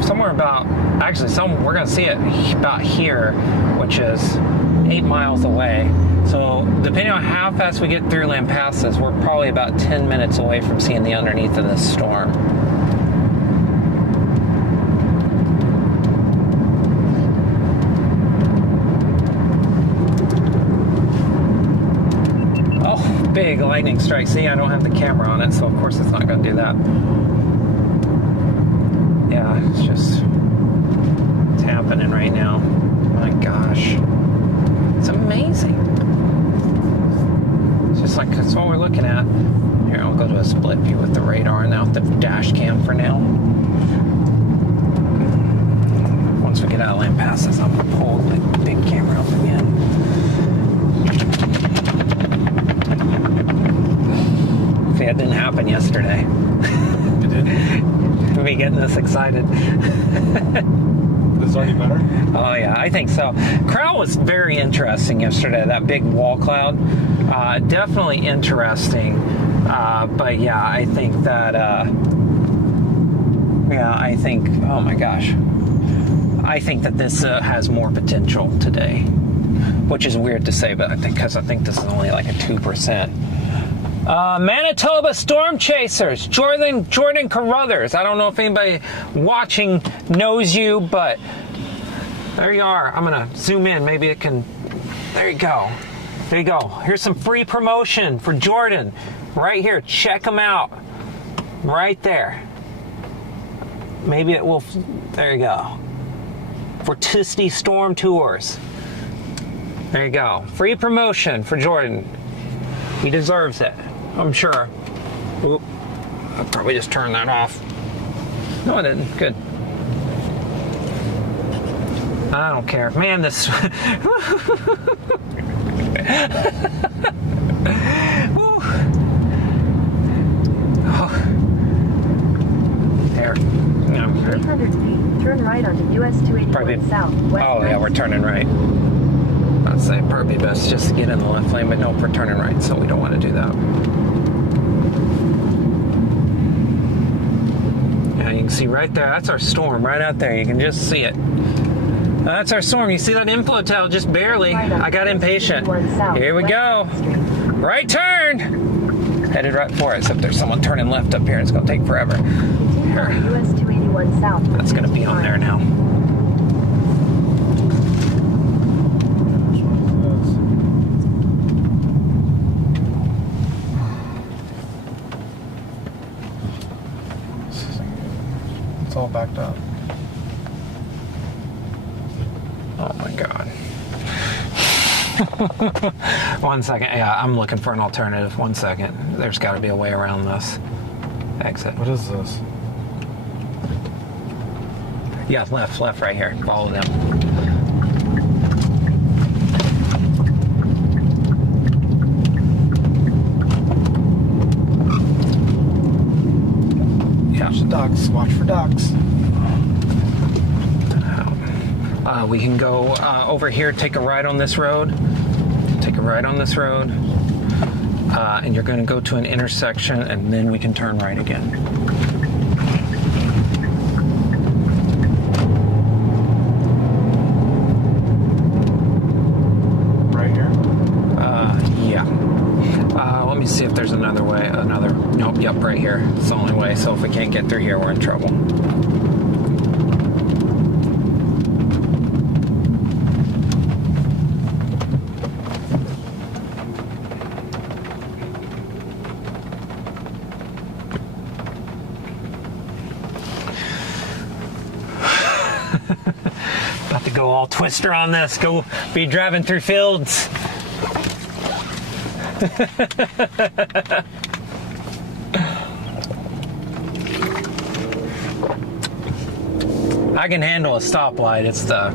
somewhere about, we're going to see it about here, which is 8 miles away. So depending on how fast we get through Lampasas, we're probably about 10 minutes away from seeing the underneath of this storm. Oh, big lightning strike. See, I don't have the camera on it, so of course it's not going to do that. Yeah, it's happening right now. My gosh. It's amazing. It's just like, that's what we're looking at. Here, I'll go to a split view with the radar and out the dash cam for now. Once we get out of Lampasas, I'm going to pull the big camera up again. See, it didn't happen yesterday. It did? Me getting this excited. This is already better? Oh yeah, I think so. Crowd was very interesting yesterday, that big wall cloud. Definitely interesting. But yeah, I think that, oh my gosh. I think that this has more potential today. Which is weird to say, but because I think this is only like a 2%. Manitoba Storm Chasers, Jordan Carruthers. I don't know if anybody watching knows you, but there you are. I'm gonna zoom in. Maybe it can. There you go. There you go. Here's some free promotion for Jordan. Right here. Check him out. Right there. Maybe it will. There you go. for Twisty Storm Tours. There you go. Free promotion for Jordan. He deserves it, I'm sure. Oop. I'll probably just turn that off. No, I didn't. Good. I don't care. Man, this... There. No. 300 feet, turn right onto US 281 Probably, South. West oh, yeah, we're turning right. I'd say probably best just to get in the left lane, but nope, we're turning right, so we don't want to do that. Yeah, you can see right there, that's our storm right out there. You can just see it. That's our storm. You see that inflow tail just barely. I got impatient. Here we go. Right turn. Headed right for it, except there's someone turning left up here. It's going to take forever. Continue on US 281 South. That's going to be on there now. It's all backed up. Oh my God. 1 second. Yeah, I'm looking for an alternative. 1 second. There's got to be a way around this exit. What is this? Yeah, left right here. Follow them. Yeah. Watch the ducks. Watch for ducks. We can go over here, take a right on this road. Take a right on this road. And you're going to go to an intersection, and then we can turn right again. Right here? Yeah. Let me see if there's another way. Nope, yep, right here. It's the only way. So if we can't get through here, we're in trouble. About to go all twister on this. Go be driving through fields. I can handle a stoplight. It's the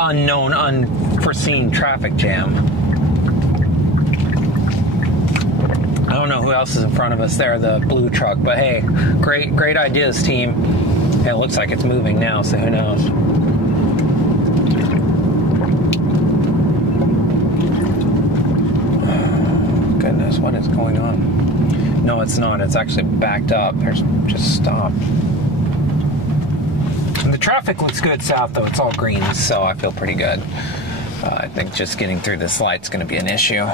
unknown, unforeseen traffic jam. I don't know who else is in front of us there, the blue truck, but hey, great ideas, team. Hey, it looks like it's moving now, so who knows? Oh, goodness, what is going on? No, it's not. It's actually backed up. There's just stopped. And the traffic looks good south, though. It's all green, so I feel pretty good. I think just getting through this light's going to be an issue.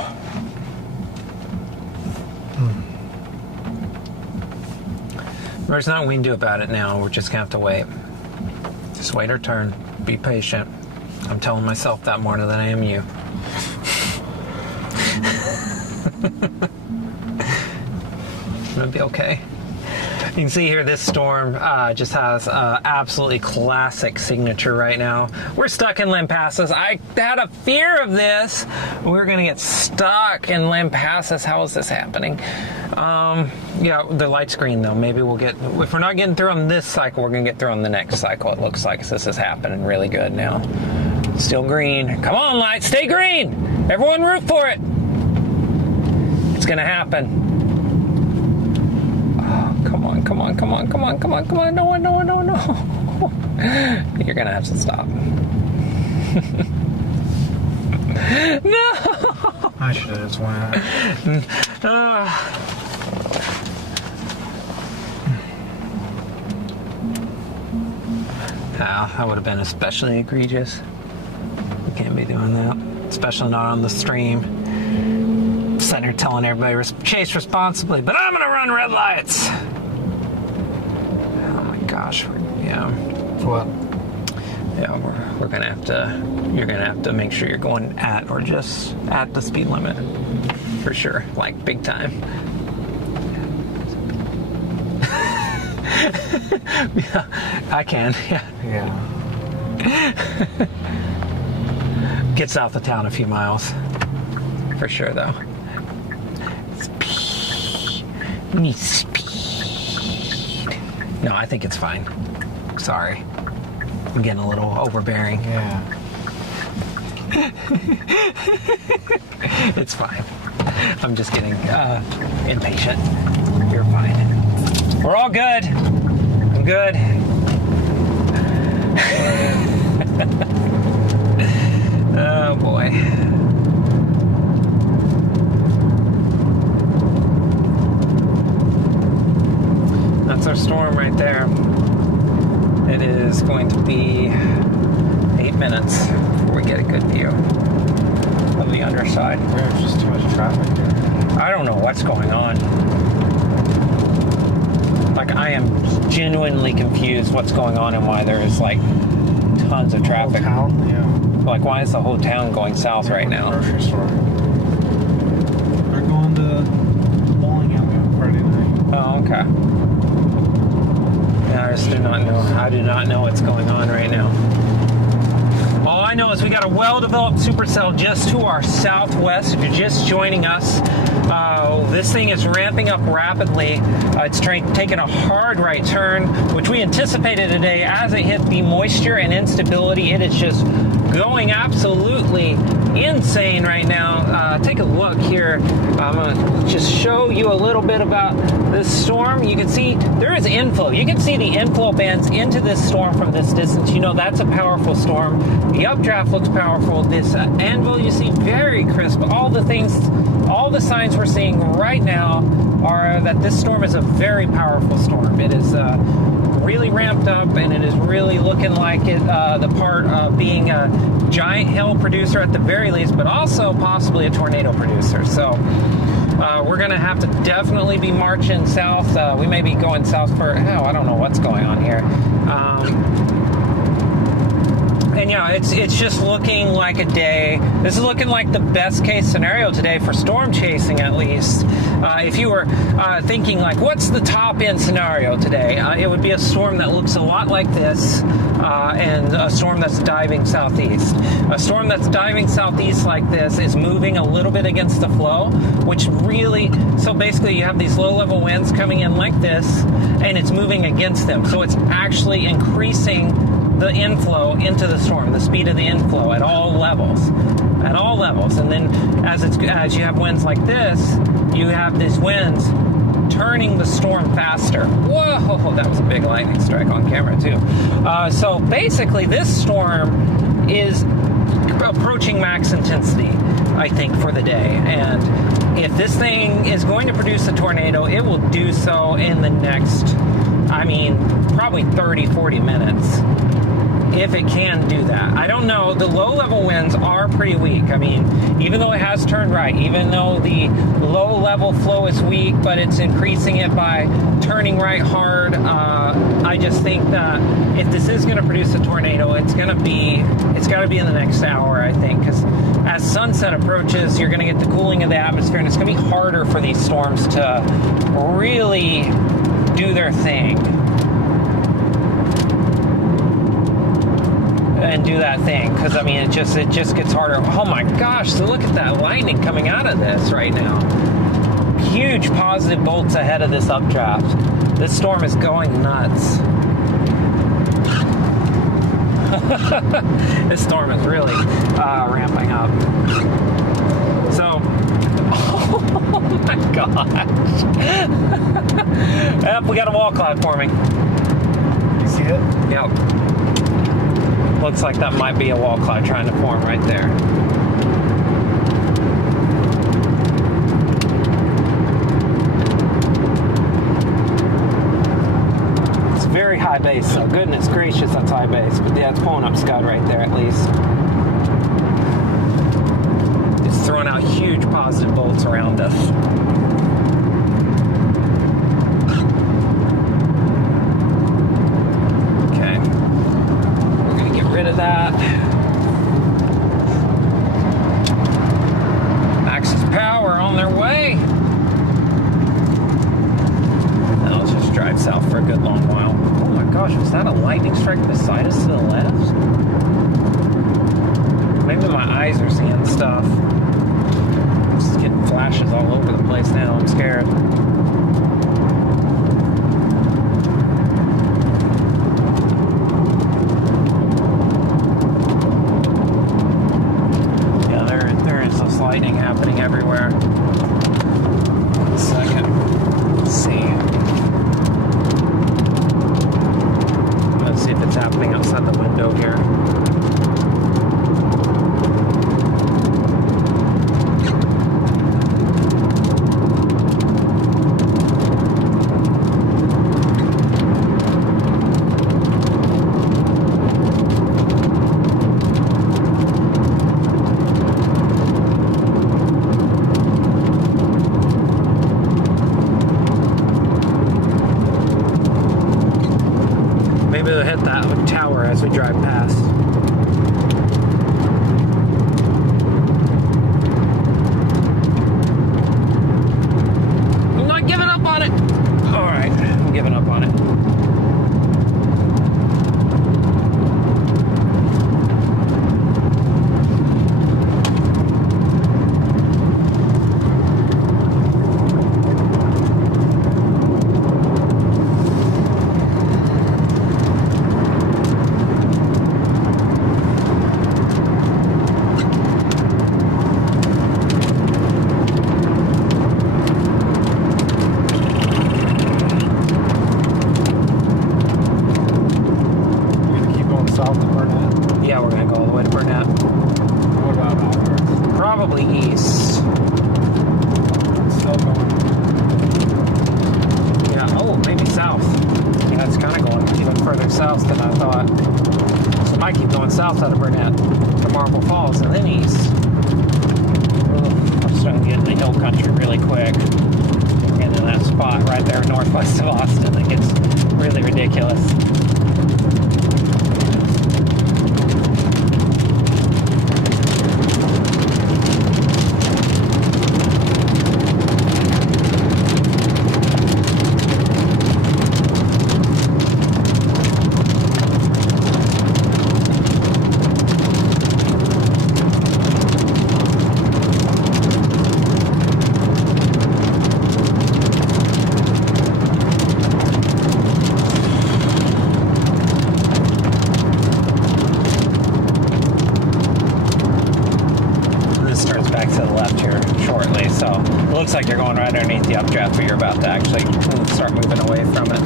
There's nothing we can do about it now. We're just going to have to wait. Just wait our turn. Be patient. I'm telling myself that more than I am you. It'll be okay. You can see here this storm just has absolutely classic signature right now. We're stuck in Lampasas. I had a fear of this. We're going to get stuck in Lampasas. How is this happening? Yeah, the light's green though. Maybe we'll get, if we're not getting through on this cycle, we're going to get through on the next cycle. It looks like this is happening really good now. Still green. Come on, light, stay green. Everyone root for it. It's going to happen. Come on. No. You're going to have to stop. No! I should have just went. That would have been especially egregious. We can't be doing that. Especially not on the stream. Sitting here telling everybody chase responsibly, but I'm gonna run red lights. Oh my gosh, yeah. What? Yeah, we're gonna have to, you're gonna have to make sure you're going at or just at the speed limit. For sure, like big time. Yeah, I can, yeah. Yeah. Get south of town a few miles. For sure, though. We need speed. No, I think it's fine. Sorry. I'm getting a little overbearing. Yeah. It's fine. I'm just getting impatient. You're fine. We're all good. I'm good. Oh boy. That's our storm right there. It is going to be 8 minutes before we get a good view of the underside. There's just too much traffic here. I don't know what's going on. Like, I am genuinely confused what's going on and why there is, like, tons of traffic. Whole town? Yeah. Like, why is the whole town going south right now? Grocery store. They're going to bowling alley on Friday night. Oh, okay. Yeah, I just do not know. I do not know what's going on right now. All I know is we got a well-developed supercell just to our southwest. If you're just joining us, this thing is ramping up rapidly. It's taking a hard right turn, which we anticipated today as it hit the moisture and instability. It is just going absolutely insane right now. Take a look here. I'm going to just show you a little bit about this storm. You can see there is inflow. You can see the inflow bands into this storm from this distance. You know that's a powerful storm. The updraft looks powerful. This anvil you see very crisp. All the signs we're seeing right now are that this storm is a very powerful storm. It is really ramped up, and it is really looking like it the part of being a giant hail producer at the very least, but also possibly a tornado producer. So we're going to have to definitely be marching south. We may be going south for, I don't know what's going on here. And yeah, it's just looking like a day. This is looking like the best case scenario today for storm chasing, at least. If you were thinking like, what's the top end scenario today? It would be a storm that looks a lot like this, and a storm that's diving southeast. A storm that's diving southeast like this is moving a little bit against the flow, which really, so basically you have these low level winds coming in like this, and it's moving against them. So it's actually increasing the inflow into the storm, the speed of the inflow at all levels. And then as you have winds like this, you have these winds turning the storm faster. Whoa, that was a big lightning strike on camera too. So basically this storm is approaching max intensity, I think, for the day. And if this thing is going to produce a tornado, it will do so in the next, probably 30, 40 minutes. If it can do that. I don't know. The low-level winds are pretty weak. Even though it has turned right, even though the low-level flow is weak, but it's increasing it by turning right hard, I just think that if this is going to produce a tornado, it's got to be in the next hour, I think, because as sunset approaches, you're going to get the cooling of the atmosphere, and it's going to be harder for these storms to really do their thing. And do that thing, because it just gets harder. Oh my gosh, so look at that lightning coming out of this right now. Huge positive bolts ahead of this updraft. This storm is going nuts. This storm is really ramping up. So, oh my gosh. Yep, we got a wall cloud forming. You see it? Yep. Looks like that might be a wall cloud trying to form right there. It's very high base, so goodness gracious, that's high base. But yeah, it's pulling up scud right there at least. It's throwing out huge positive bolts around us. That Axis power on their way. Now let's just drive south for a good long while. Oh my gosh, was that a lightning strike beside us to the left? stuff. Just getting flashes all over the place now. I'm scared. Yeah, there is this lightning happening everywhere. One second. Let's see. Let's see if it's happening outside the window here. Maybe they'll hit that tower as we drive past. I'm not giving up on it. All right, I'm giving up on it. Yeah, we're gonna go all the way to Burnett. What about outwards? Probably east. Still going. Yeah, oh, maybe south. Yeah, it's kind of going even further south than I thought. So it might keep going south out of Burnett to Marble Falls and then east. I'm starting to get in the hill country really quick. And in that spot right there northwest of Austin, it gets really ridiculous. Back to the left here shortly, so it looks like you're going right underneath the updraft, but you're about to actually start moving away from it.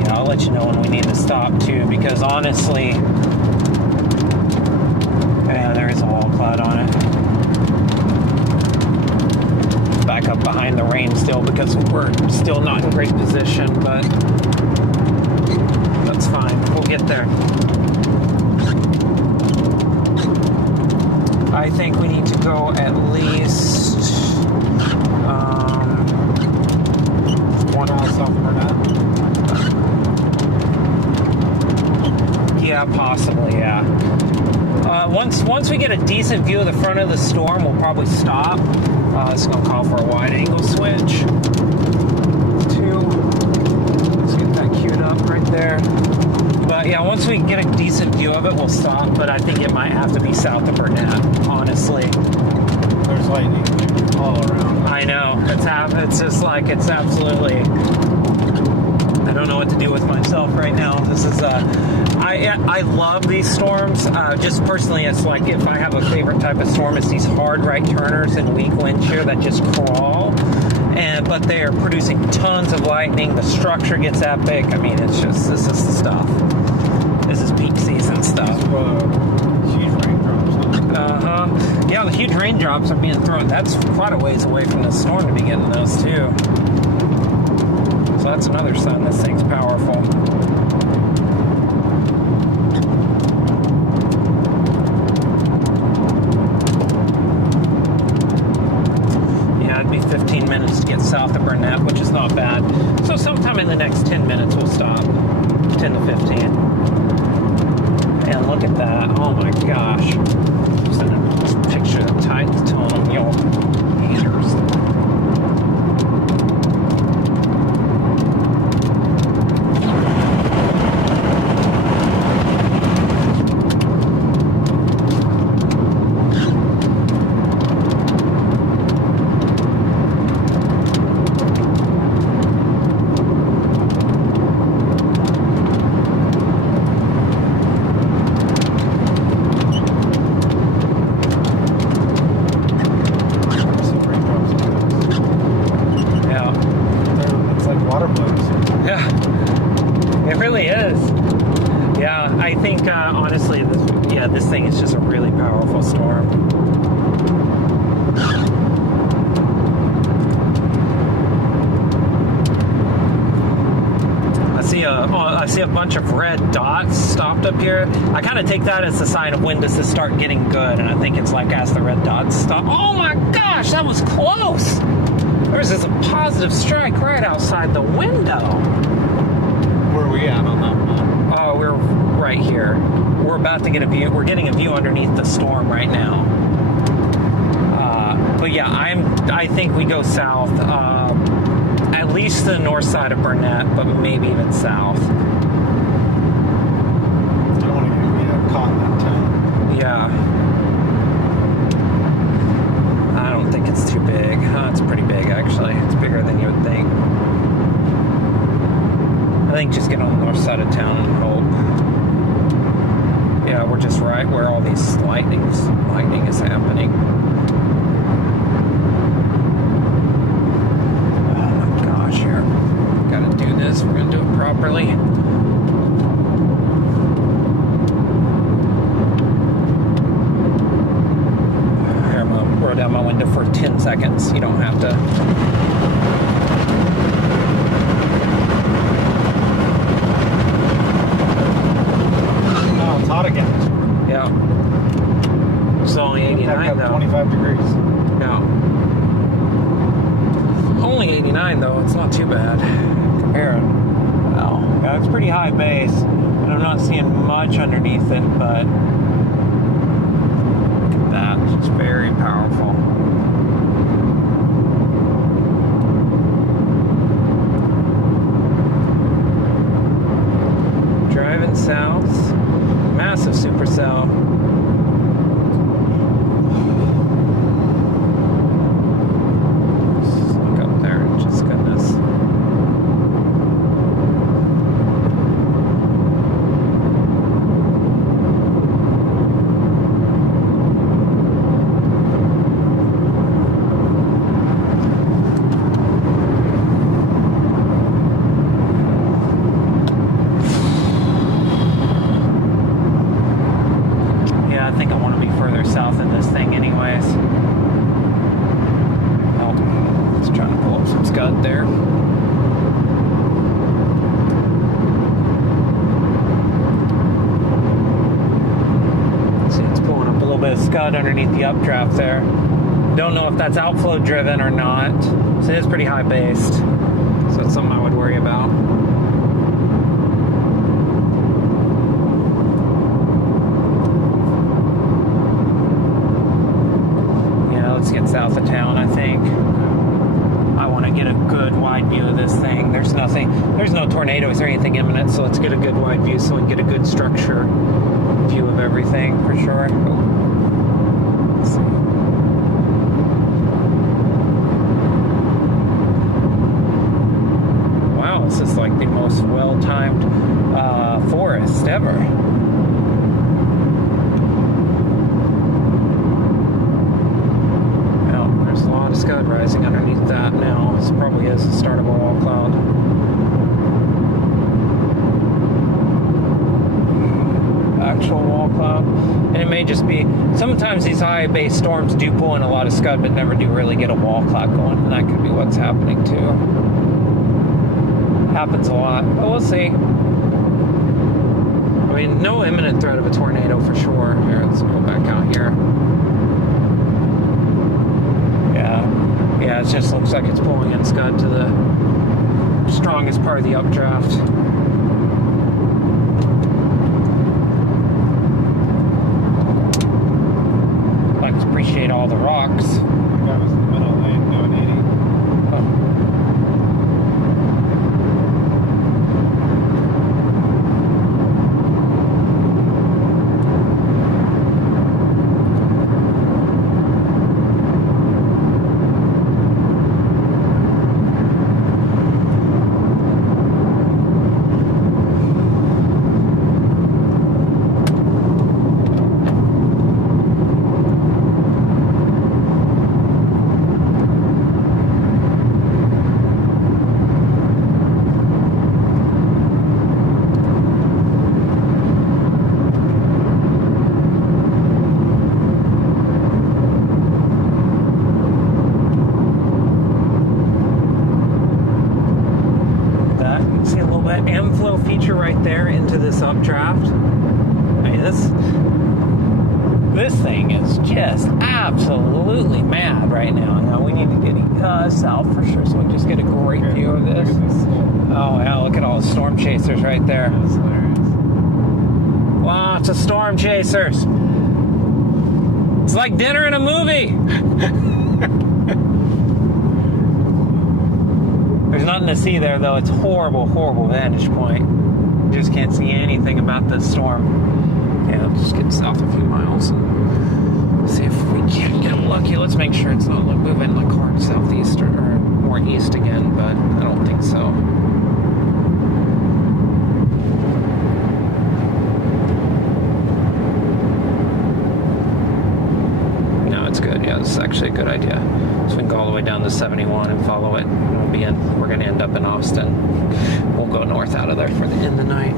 Yeah, I'll let you know when we need to stop too, because honestly, yeah, there is a wall cloud on it. Back up behind the rain still because we're still not in great position, but that's fine. We'll get there. I think we need to go at least 1 hour south of Burnett. Yeah, possibly, yeah. Once we get a decent view of the front of the storm, we'll probably stop. It's going to call for a wide angle switch. 2. Let's get that queued up right there. But yeah, once we get a decent view of it, we'll stop. But I think it might have to be south of Burnett, honestly. There's lightning all around. I know. It's just like, it's absolutely... I don't know what to do with myself right now. This is I love these storms. Just personally, it's like if I have a favorite type of storm, it's these hard right turners and weak wind shear that just crawl. But they are producing tons of lightning. The structure gets epic. I mean, this is the stuff. This is peak season stuff. Huge raindrops. Yeah, the huge raindrops are being thrown. That's quite a ways away from the storm to be getting those too. So that's another sign this thing's powerful. Yeah, it'd be 15 minutes to get south of Burnett, which is not bad. So sometime in the next 10 minutes we'll stop. 10 to 15. And look at that. Oh my gosh. Just in a picture of tight tone, y'all haters. Yeah, it really is. Yeah, I think honestly, this thing is just a really powerful storm. I see a bunch of red dots stopped up here. I kind of take that as a sign of when does this start getting good, and I think it's like as the red dots stop. Oh my gosh, that was close! There's this positive strike right outside the window. Where are we at on that map? Oh, we're right here. We're about to get a view. We're getting a view underneath the storm right now. But yeah, I think we go south. At least the north side of Burnett, but maybe even south. I don't want to get caught in that time. Yeah. I don't think it's too big. It's pretty big, actually. It's bigger than you would think. I think just get on the north side of town and hope. Yeah, we're just right where all these lightning is happening. Here. Gotta do this. We're gonna do it properly. Here, I'm gonna roll down my window for 10 seconds. You don't have to. Oh, it's hot again. Yeah. It's only 89 though. 25 degrees. No. Only 89 though, it's not too bad. Comparing. Wow. Yeah, it's pretty high base. And I'm not seeing much underneath it, but look at that. It's very powerful. Driving south. Massive supercell. Underneath the updraft there. Don't know if that's outflow driven or not. So it is pretty high based. So it's something I would worry about. Yeah, let's get south of town, I think. I want to get a good wide view of this thing. There's no tornadoes or anything imminent, so let's get a good wide view so we can get a good structure view of everything for sure. Wow, this is like the most well-timed forest ever. Well, there's a lot of scud rising underneath that now. This probably is the start of a wall cloud. Actual wall cloud. And it may just be, sometimes these high base storms do pull in a lot of scud but never do really get a wall cloud going, and that could be what's happening too. Happens a lot, but we'll see. I mean, no imminent threat of a tornado for sure. Here, let's go back out here. Yeah, it just looks like it's pulling in scud to the strongest part of the updraft. Appreciate all the rocks. That was the middle lane doing 80. Oh. that M flow feature right there into this updraft. I mean, this thing is just absolutely mad right now. Now we need to get south for sure, so we just get a great view of this. Oh yeah, look at all the storm chasers right there. That's hilarious. Lots of storm chasers. It's like dinner in a movie. There's nothing to see there though. It's horrible, horrible vantage point. You just can't see anything about this storm. Yeah, I'll just get south a few miles and see if we can get lucky. Let's make sure it's not moving like hard southeast or more east again, but I don't think so. No, it's good. Yeah, this is actually a good idea. So we can go all the way down to 71 and follow it. We're going to end up in Austin. We'll go north out of there for the end of the night.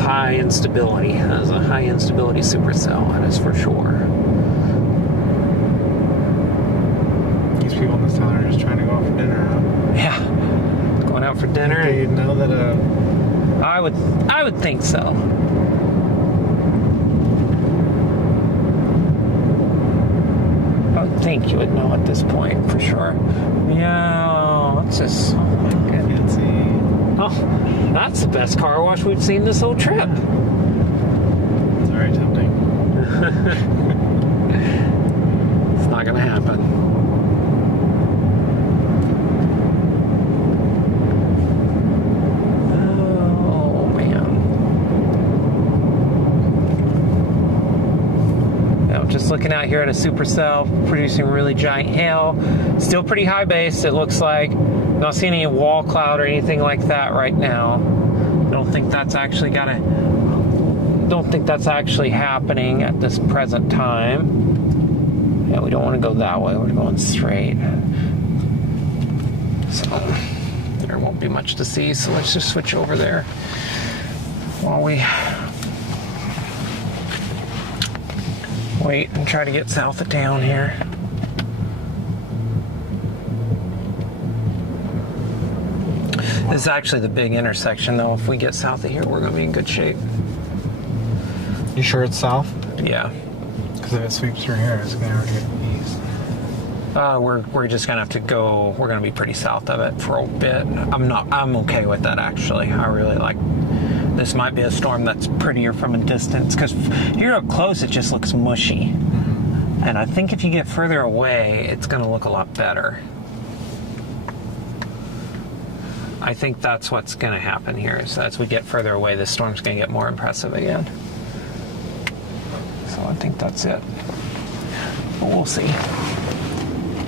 High instability. That is a high instability supercell, that is for sure. These people in this town are just trying to go out for dinner, huh? Yeah. Going out for dinner. Okay, you know that I would think so. I would think you would know at this point for sure. Yeah, it's just, oh my goodness. fancy. Oh, that's the best car wash we've seen this whole trip. It's very tempting. It's not gonna happen. Oh man. Now just looking out here at a supercell producing really giant hail. Still pretty high base, it looks like. Not seeing any wall cloud or anything like that right now. Don't think that's actually happening at this present time. Yeah, we don't want to go that way. We're going straight. So there won't be much to see. So let's just switch over there while we wait and try to get south of town here. This is actually the big intersection, though. If we get south of here, we're going to be in good shape. You sure it's south? Yeah. Because if it sweeps through here, it's going to get east. We're just going to have to go. We're going to be pretty south of it for a bit. I'm okay with that, actually. I really like. This might be a storm that's prettier from a distance, because here up close, it just looks mushy. Mm-hmm. And I think if you get further away, it's going to look a lot better. I think that's what's going to happen here. Is as we get further away, this storm's going to get more impressive again. So I think that's it. But we'll see.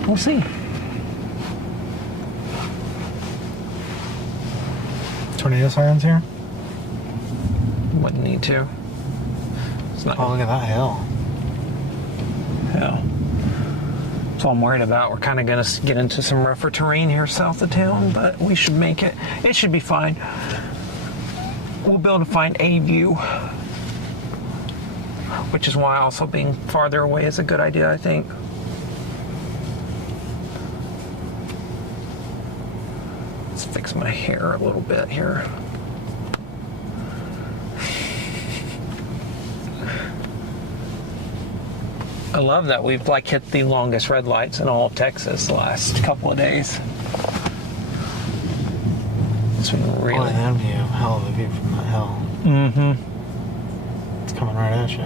We'll see. Tornado sirens here? Wouldn't need to. It's not. Oh, look at that hill. Yeah. That's all I'm worried about. We're kind of going to get into some rougher terrain here south of town, but we should make it. It should be fine. We'll be able to find a view, which is why also being farther away is a good idea, I think. Let's fix my hair a little bit here. I love that we've hit the longest red lights in all of Texas the last couple of days. It's been really... Oh, that view. Hell of a view from that hill. Mm-hmm. It's coming right at you.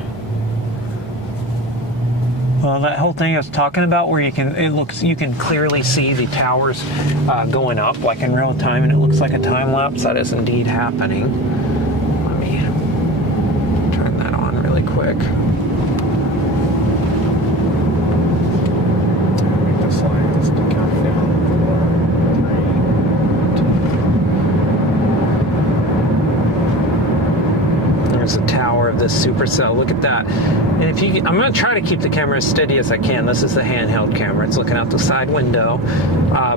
Well, that whole thing I was talking about where you can clearly see the towers going up like in real time, and it looks like a time lapse. That is indeed happening. Let me turn that on really quick. this Supercell. Look at that. And if you, I'm going to try to keep the camera as steady as I can. This is the handheld camera. It's looking out the side window.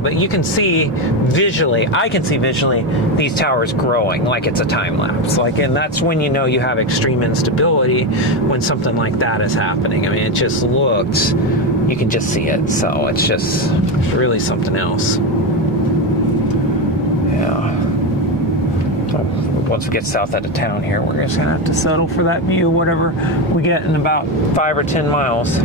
But you can see visually, I can see visually, these towers growing like it's a time lapse. And that's when you know you have extreme instability, when something like that is happening. I mean, it just looks, you can just see it. So it's just really something else. Yeah. Once we get south out of town here, we're just gonna have to settle for that view, whatever we get in about 5 or 10 miles.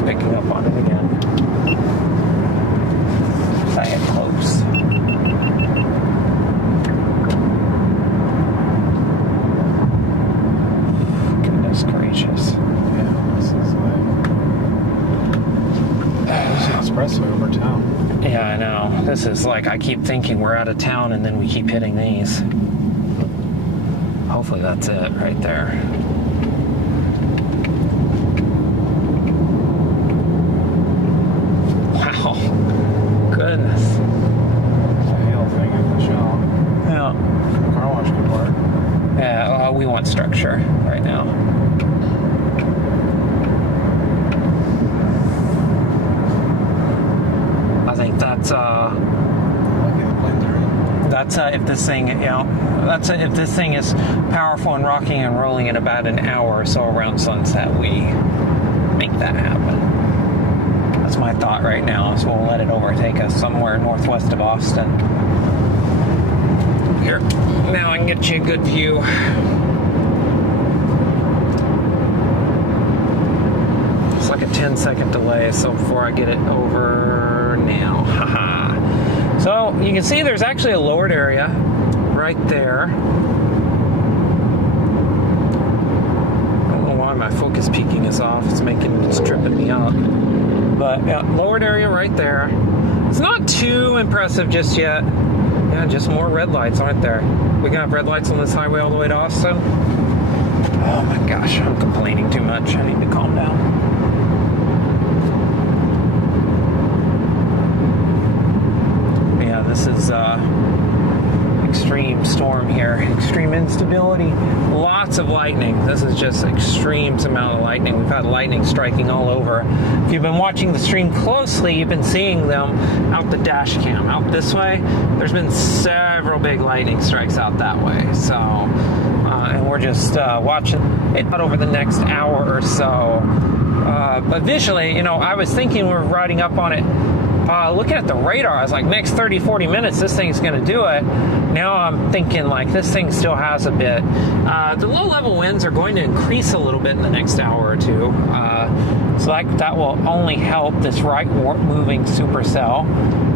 Picking up on it again. I get close. Goodness gracious. Yeah, this is there's an expressway over town. Yeah, I know. This is I keep thinking we're out of town and then we keep hitting these. Hopefully that's it right there. Goodness. There's a hail thing in the shop. Yeah. Car wash could work. Yeah, we want structure right now. I think that's if this thing, if this thing is powerful and rocking and rolling in about an hour or so around sunset, we make that happen. That's my thought right now, is we'll let it overtake us somewhere northwest of Austin. Here, now I can get you a good view. It's like a 10-second delay, so before I get it over now. Haha. So you can see there's actually a lowered area right there. I don't know why my focus peaking is off. It's tripping me up. But yeah, lowered area right there. It's not too impressive just yet. Yeah, just more red lights, aren't there? We gonna have red lights on this highway all the way to Austin. Oh my gosh, I'm complaining too much. I need to calm down. Yeah, this is extreme storm here. Extreme instability. Lots of lightning. This is just extreme amount of lightning. We've had lightning striking all over. If you've been watching the stream closely, you've been seeing them out the dash cam. Out this way, there's been several big lightning strikes out that way. So, and we're just watching it out over the next hour or so. But visually, I was thinking we were riding up on it. Looking at the radar, I was like, next 30, 40 minutes, this thing's going to do it. Now I'm thinking, this thing still has a bit. The low-level winds are going to increase a little bit in the next hour or two. So that will only help this right-moving Supercell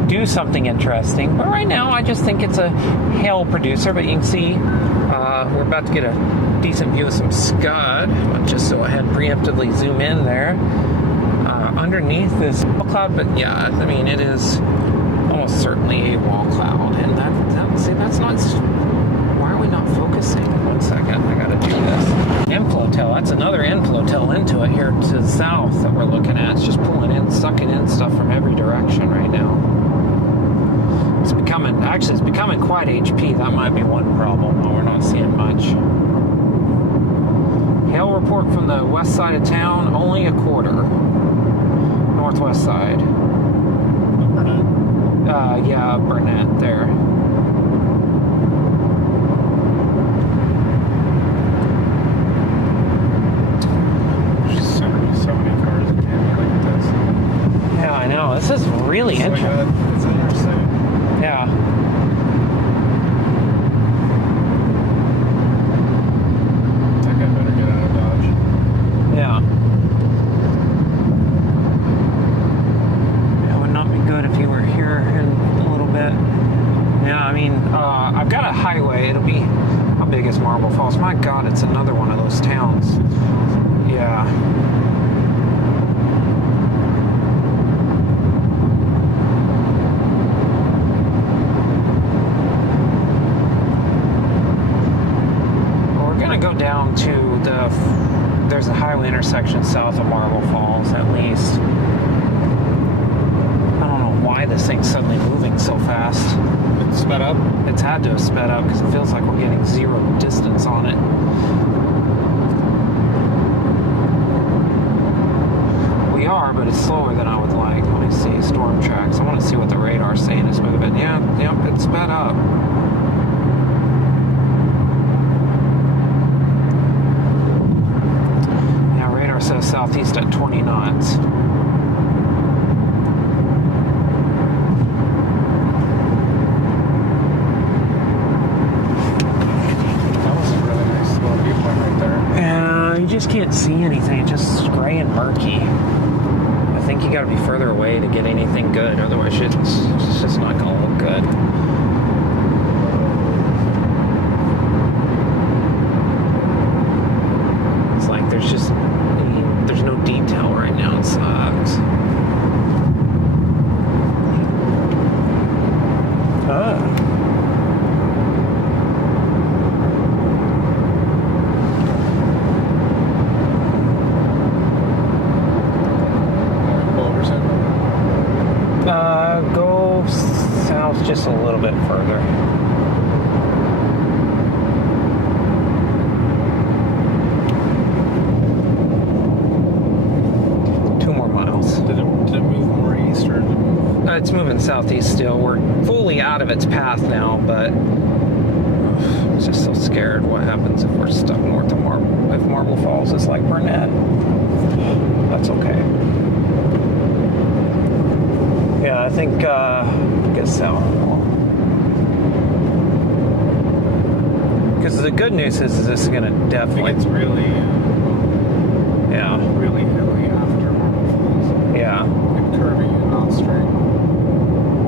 do something interesting. But right now, I just think it's a hail producer. But you can see we're about to get a decent view of some scud. I'll just go ahead and preemptively zoom in there. Underneath this wall cloud, but yeah, I mean, it is almost certainly a wall cloud, and that's not. Why are we not focusing? 1 second, I gotta do this. Inflotel, that's another inflotel into it here to the south that we're looking at. It's just pulling in, sucking in stuff from every direction right now. It's becoming quite HP. That might be one problem. We're not seeing much. Hail report from the west side of town, only a quarter. Northwest side. Burnett? Yeah, Burnett there. There's so many cars in here like this. Yeah, I know. This is really interesting. It's interesting. Yeah. That guy better get out of Dodge. Yeah. It would not be good if you were here in a little bit. Yeah, I mean, I've got a highway. It'll be, how big is Marble Falls? My God, it's another one of those towns. Yeah. intersection south of Marble Falls, at least. I don't know why this thing's suddenly moving so fast. It's sped up. It's had to have sped up because it feels like we're getting zero distance on it. We are, but it's slower than I would like. Let me see storm tracks. I want to see what the radar's saying is moving. Yeah, yep, it's sped up. Yeah, radar says southeast at 20 knots. You just can't see anything. It's just gray and murky. I think you got to be further away to get anything good. Otherwise, it's just not going to look good. It's like there's no detail right now. It sucks. Go south just a little bit further. Two more miles. Did it move more east or did it move? It's moving southeast still. We're fully out of its path now, but I'm just so scared what happens if we're stuck north of Marble. If Marble Falls is like Burnett. That's okay. Yeah, I think, guess so. Because the good news is this is going to definitely... I think it's really hilly after Marble Falls. Yeah. And curvy and not straight.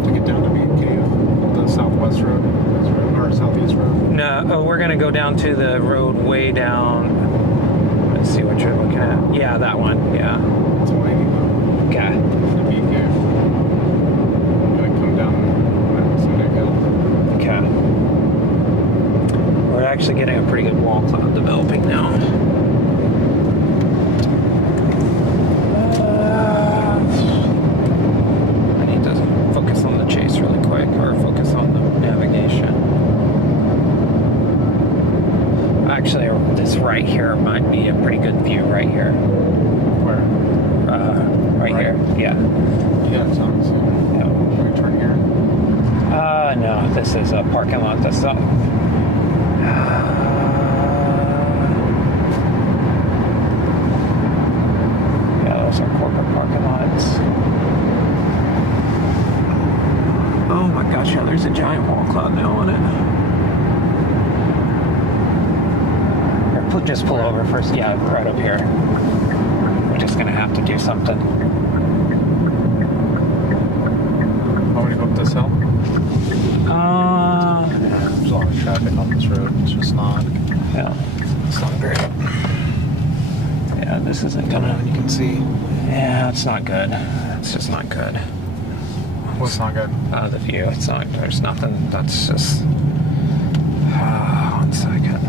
To get down to Bean Cave, the southwest road, or southeast road. No, we're going to go down to the road way down. Let's see what you're looking at. Yeah, that one, yeah. It's winding though. Okay. The Bean Cave. Okay. We're actually getting a pretty good wall cloud developing now. I need to focus on the chase really quick, or focus on the navigation. Actually, this right here might be a pretty good view right here. Where? Right here. Yeah. Yeah, it's obviously. Yeah. Should we turn here? No, this is a parking lot. That's not. Yeah, those are corporate parking lots. Oh my gosh, yeah, there's a giant wall cloud now on it. Here, just pull over first. Yeah, right up here. We're just gonna have to do something. Want me to go up this hill? There's a lot of traffic on this road. It's just not. Yeah. It's not great. Yeah, this isn't gonna. You can see. Yeah, it's not good. It's just not good. What's not good? The view. It's not. There's nothing. That's just. 1 second.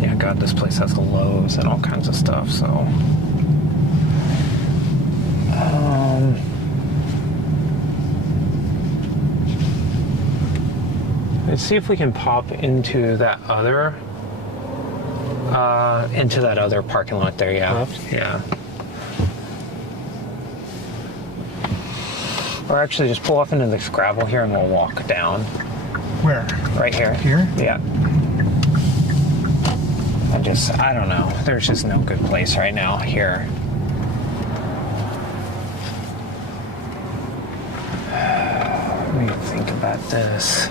Yeah, God, this place has Lowe's and all kinds of stuff. So. Let's see if we can pop into that other parking lot there. Yeah. Left? Yeah. Or actually just pull off into this gravel here and we'll walk down. Where? Right here. Here? Yeah. I don't know. There's just no good place right now here. Let me think about this.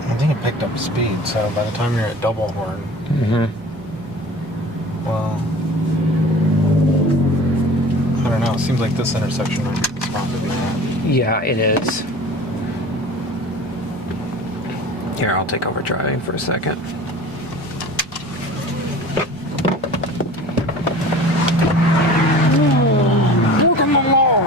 I think it picked up speed, so by the time you're at Double Horn, well, I don't know. It seems like this intersection might be the spot to do that. Yeah, it is. Here, I'll take over driving for a second. Look at the law.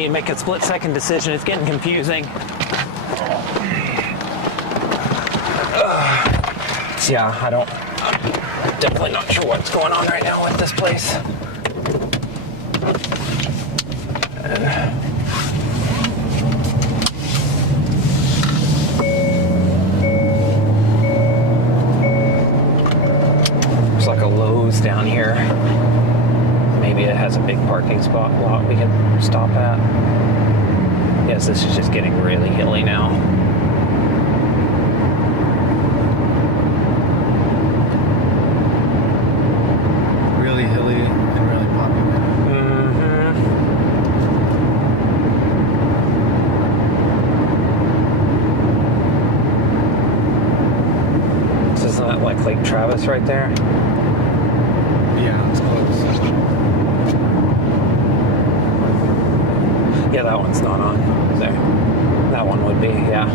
need to make a split-second decision. It's getting confusing. Yeah, I'm definitely not sure what's going on right now with this place. There's like a Lowe's down here. Maybe it has a big parking spot lot we can stop at. Yes, this is just getting really hilly now. Really hilly and really popular. This is not like Lake Travis right there. Yeah, it's close. Yeah, that one's not on there. That one would be, yeah.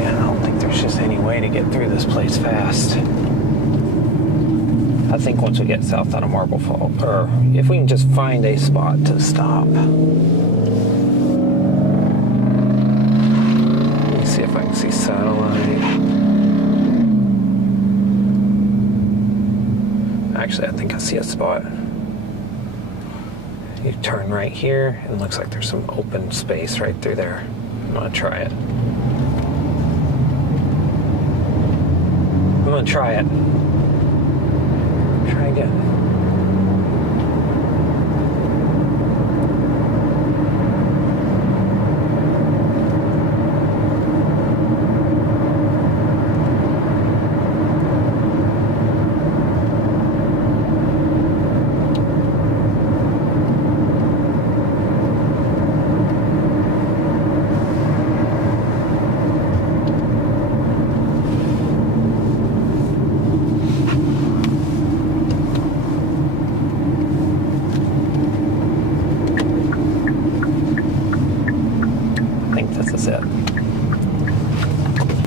Yeah, I don't think there's just any way to get through this place fast. I think once we get south out of Marble Falls, or if we can just find a spot to stop. Let me see if I can see satellite. Actually, I think I see a spot. You turn right here, and it looks like there's some open space right through there. I'm gonna try it. I'm gonna try it. Try again.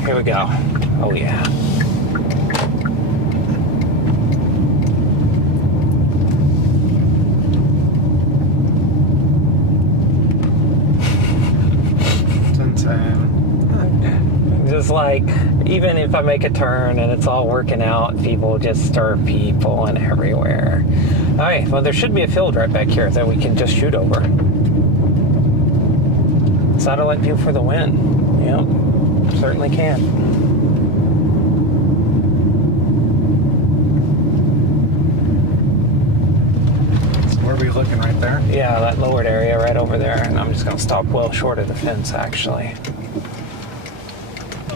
Here we go. Oh yeah. It's insane. Just like, even if I make a turn and it's all working out, people just start people everywhere. Okay, well there should be a field right back here that we can just shoot over. Satellite view for the win. Yep. Certainly can. So where are we looking, right there? Yeah, that lowered area right over there, and I'm just going to stop well short of the fence, actually.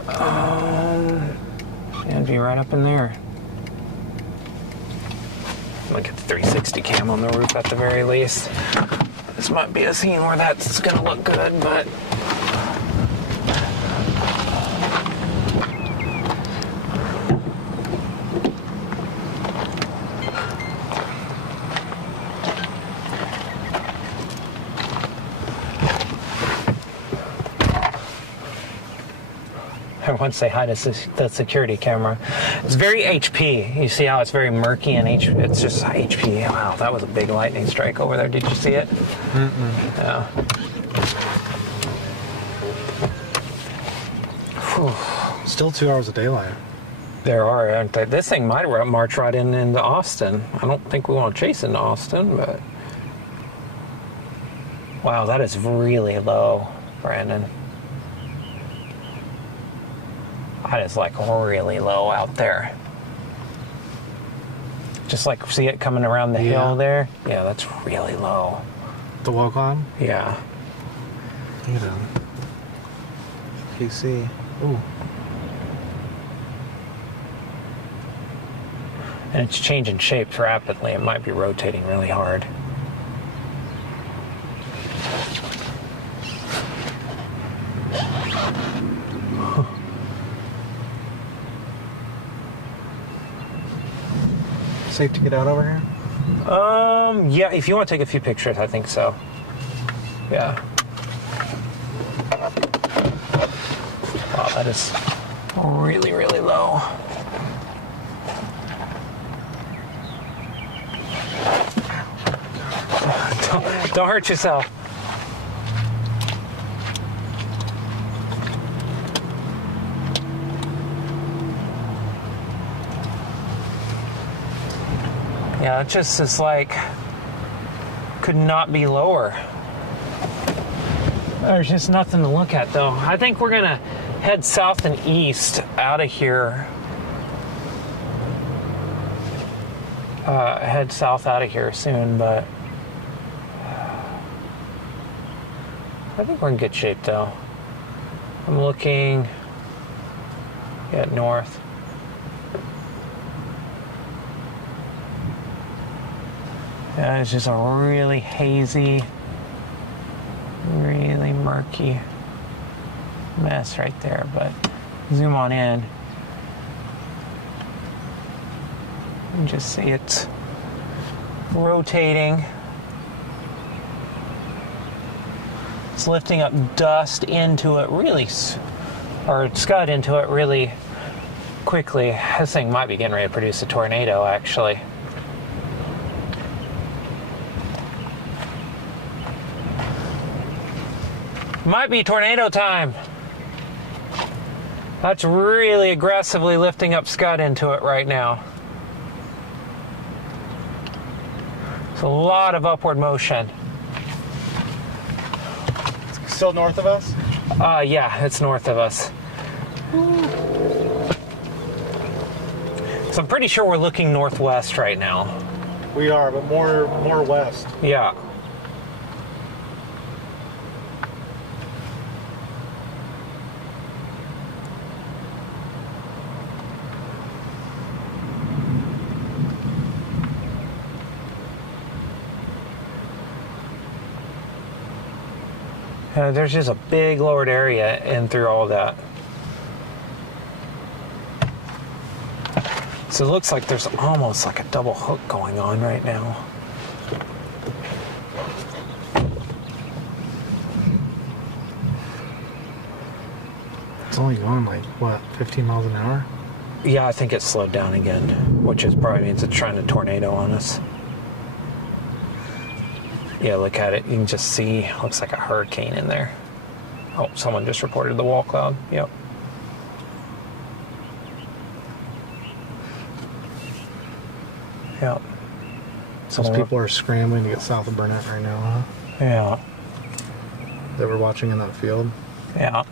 Yeah, it'd be right up in there. Look at the 360 cam on the roof at the very least. This might be a scene where that's going to look good, but... Everyone say hi to the security camera. It's very HP. You see how it's very murky and it's just HP. Wow, that was a big lightning strike over there. Did you see it? Yeah. Whew. Still 2 hours of daylight. There are, aren't there? This thing might march right into Austin. I don't think we want to chase into Austin, but... Wow, that is really low, Brandon. That is like really low out there. Just like see it coming around the hill there? Yeah, that's really low. The walk on? Yeah. Look at that. PC. Ooh. And it's changing shapes rapidly. It might be rotating really hard. Safe to get out over here? Yeah, if you want to take a few pictures, I think so. Yeah. Wow, that is really, really low. Don't hurt yourself. Yeah, it just is like, could not be lower. There's just nothing to look at though. I think we're gonna head south and east out of here. Head south out of here soon, but I think we're in good shape though. I'm looking at north. Yeah, it's just a really hazy, really murky mess right there, but zoom on in. You can just see it's rotating. It's lifting up dust into it really, or scud into it really quickly. This thing might be getting ready to produce a tornado, actually. Might be tornado time. That's really aggressively lifting up scud into it right now. It's a lot of upward motion. Still north of us? Yeah, it's north of us. So I'm pretty sure we're looking northwest right now. We are, but more west. Yeah. There's just a big lowered area in through all of that. So it looks like there's almost like a double hook going on right now. It's only going like, what, 15 miles an hour? Yeah, I think it's slowed down again, which is probably means it's trying to tornado on us. Yeah, look at it. You can just see, looks like a hurricane in there. Oh, someone just reported the wall cloud. Yep. Yep. So Those people are scrambling to get south of Burnett right now, huh? Yeah. They were watching in that field. Yeah.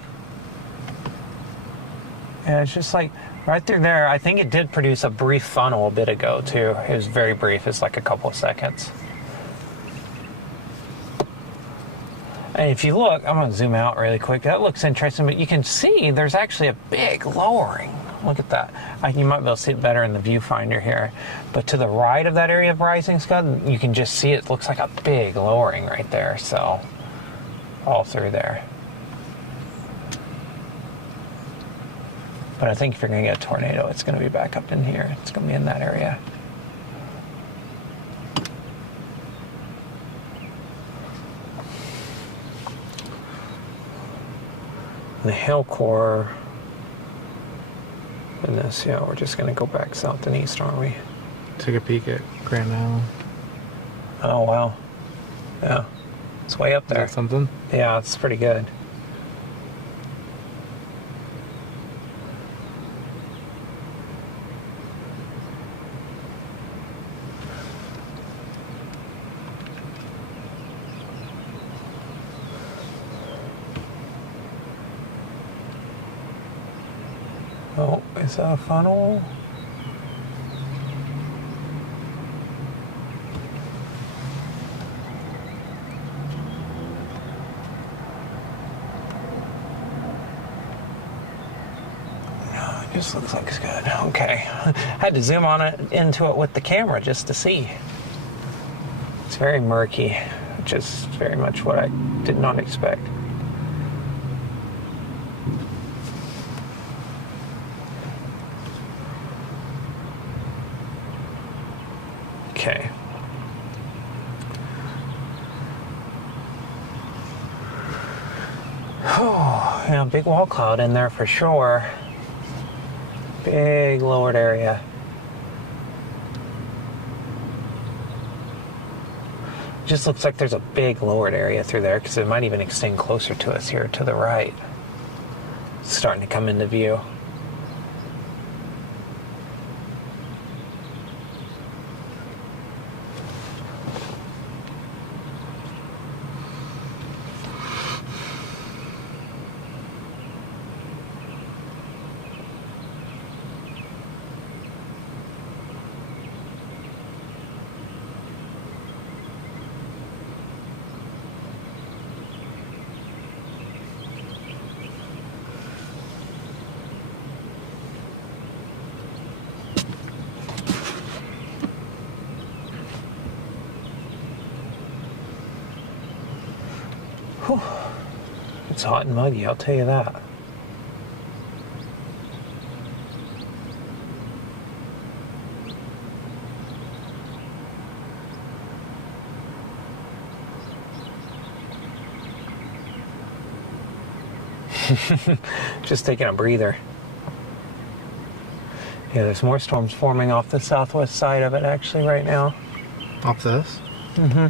Yeah, it's just like right through there. I think it did produce a brief funnel a bit ago, too. It was very brief. It's like a couple of seconds. And if you look, I'm going to zoom out really quick. That looks interesting, but you can see there's actually a big lowering. Look at that. You might be able to see it better in the viewfinder here. But to the right of that area of rising scud, you can just see it looks like a big lowering right there. So, all through there. But I think if you're going to get a tornado, it's going to be back up in here. It's going to be in that area. The hail core in this, yeah, we're just going to go back south and east, aren't we? Take a peek at Grand Island. Oh, wow. Yeah. It's way up there. Is that something? Yeah, it's pretty good. Oh, is that a funnel? No, it just looks like it's good. Okay. I had to zoom on it into it with the camera just to see. It's very murky, which is very much what I did not expect. Okay. Oh, yeah, big wall cloud in there for sure. Big lowered area. Just looks like there's a big lowered area through there because it might even extend closer to us here to the right. It's starting to come into view. Whew. It's hot and muggy, I'll tell you that. Just taking a breather. Yeah, there's more storms forming off the southwest side of it actually right now. Off this? Mm-hmm.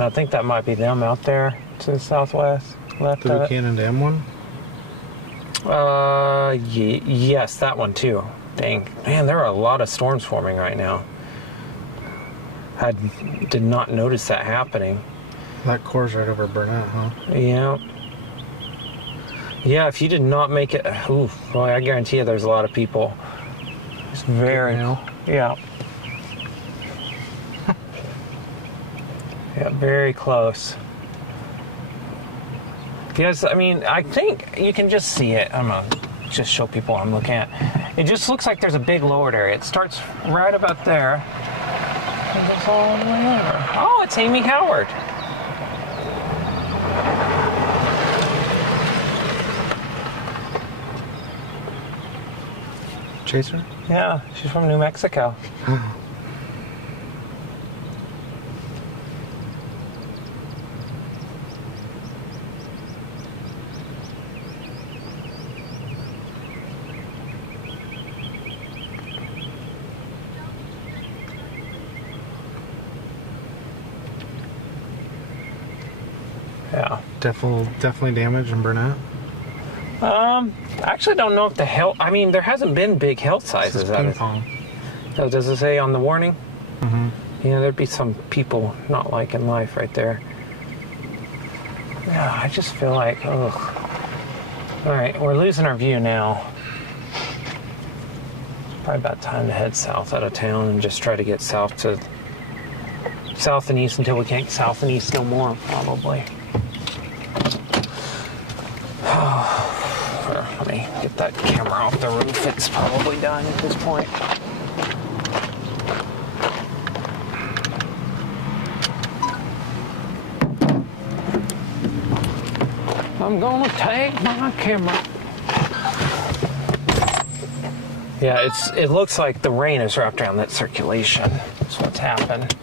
I think that might be them out there to the southwest, left The of it. Buchanan Dam one? Yes, that one too. Dang, man, there are a lot of storms forming right now. I did not notice that happening. That core's right over Burnett, huh? Yeah. Yeah, if you did not make it, ooh, boy, I guarantee you there's a lot of people. It's very, yeah. Yeah, very close. Because, I mean, I think you can just see it. I'm going to just show people what I'm looking at. It just looks like there's a big lowered area. It starts right about there. And goes all the way over. Oh, it's Amy Howard. Chaser? Yeah, she's from New Mexico. Yeah. Definitely damage in Burnett. I actually don't know if the health. I mean, there hasn't been big health sizes. This is ping pong. So does it say on the warning? Mm-hmm. Yeah, there'd be some people not liking life right there. Yeah, I just feel like, ugh. All right, we're losing our view now. Probably about time to head south out of town and just try to get south and east until we can't south and east no more, probably. Let me get that camera off the roof. It's probably done at this point. I'm gonna take my camera. Yeah, it looks like the rain is wrapped around that circulation. That's what's happened.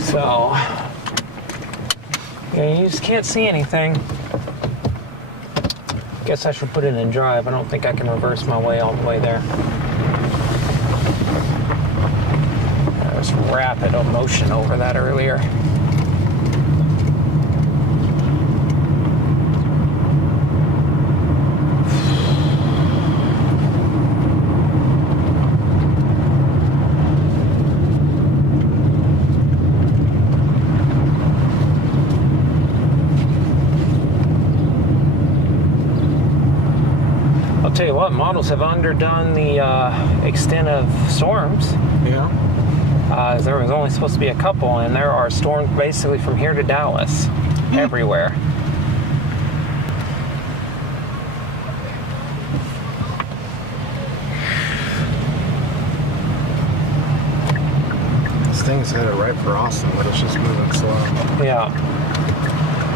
So, yeah, you just can't see anything. Guess I should put it in drive. I don't think I can reverse my way all the way there. There's rapid motion over that earlier. Tell you what, models have underdone the extent of storms. Yeah. There was only supposed to be a couple, and there are storms basically from here to Dallas, everywhere. This thing's headed right for Austin, but it's just moving slow. Yeah.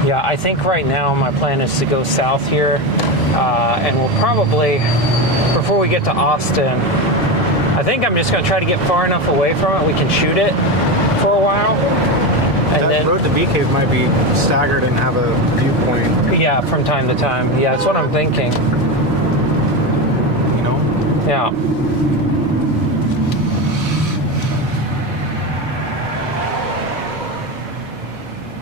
Yeah, I think right now my plan is to go south here, and we'll probably, before before we get to Austin. I think I'm just going to try to get far enough away from it we can shoot it for a while. And that then road to Bee Cave might be staggered and have a viewpoint. yeah, from time to time. Yeah, that's what I'm thinking. You know? Yeah.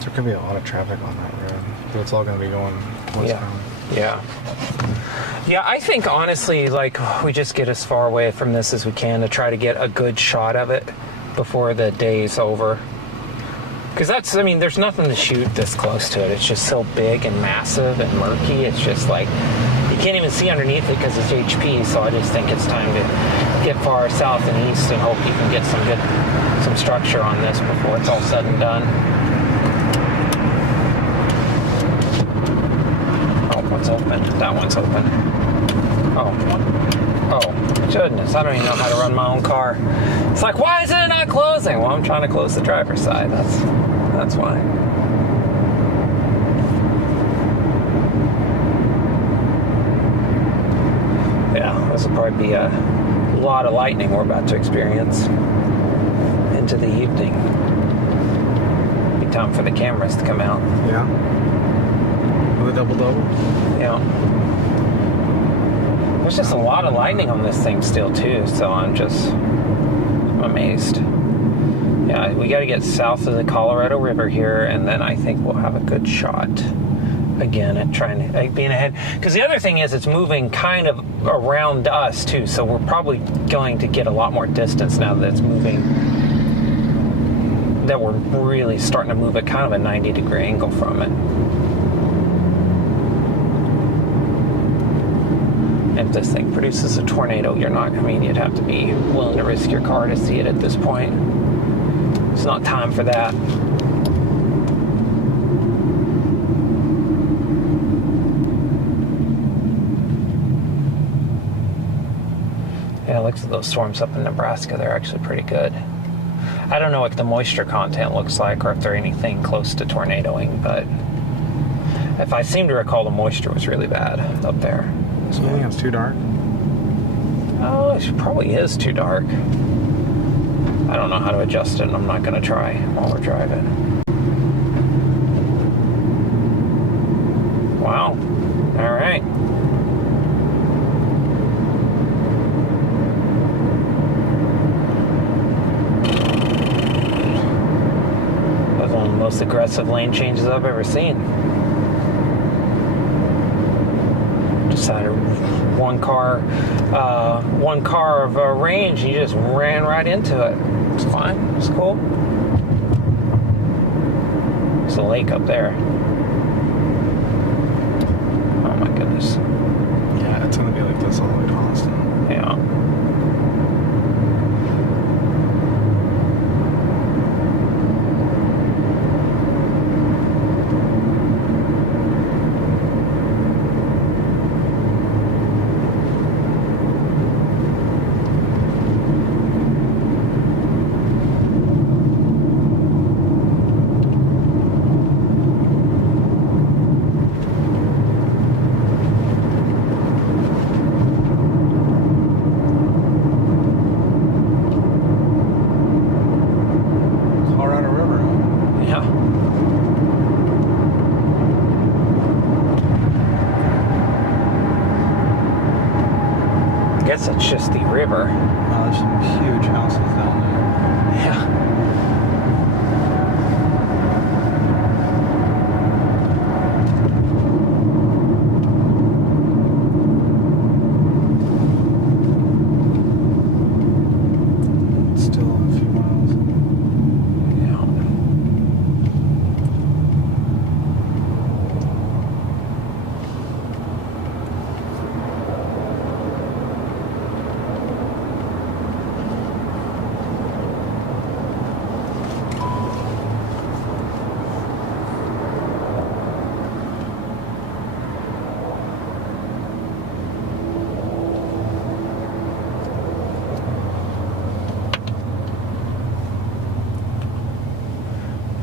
There could be a lot of traffic on that road, but it's all going to be going westbound. Yeah. Yeah, I think honestly, like, we just get as far away from this as we can to try to get a good shot of it before the day's over. Because that's, I mean, there's nothing to shoot this close to it. It's just so big and massive and murky. It's just like, you can't even see underneath it because it's HP. So I just think it's time to get far south and east and hope you can get some structure on this before it's all said and done. Oh, what's open? That one's open. Oh, goodness, I don't even know how to run my own car. It's like, why is it not closing? Well, I'm trying to close the driver's side. That's why. Yeah, this will probably be a lot of lightning we're about to experience into the evening. Be time for the cameras to come out. Yeah. With a double-double? Yeah. There's just a lot of lightning on this thing still, too, so I'm amazed. Yeah, we got to get south of the Colorado River here, and then I think we'll have a good shot again at trying to being ahead. Because the other thing is it's moving kind of around us, too, so we're probably going to get a lot more distance now that it's moving, that we're really starting to move at kind of a 90-degree angle from it. If this thing produces a tornado, you'd have to be willing to risk your car to see it at this point. It's not time for that. Yeah, it looks like those storms up in Nebraska, they're actually pretty good. I don't know what the moisture content looks like or if they're anything close to tornadoing, but if I seem to recall, the moisture was really bad up there. So you think it's too dark? Oh, it probably is too dark. I don't know how to adjust it, and I'm not going to try while we're driving. Wow. All right. That's one of the most aggressive lane changes I've ever seen. Decided one car of range, you just ran right into it. It's fine. It's cool. There's a lake up there. Oh my goodness. Yeah, it's gonna be like this all the way to Austin. Yeah. It's just the river. Oh, there's some huge houses down there. Yeah. It's still a few miles.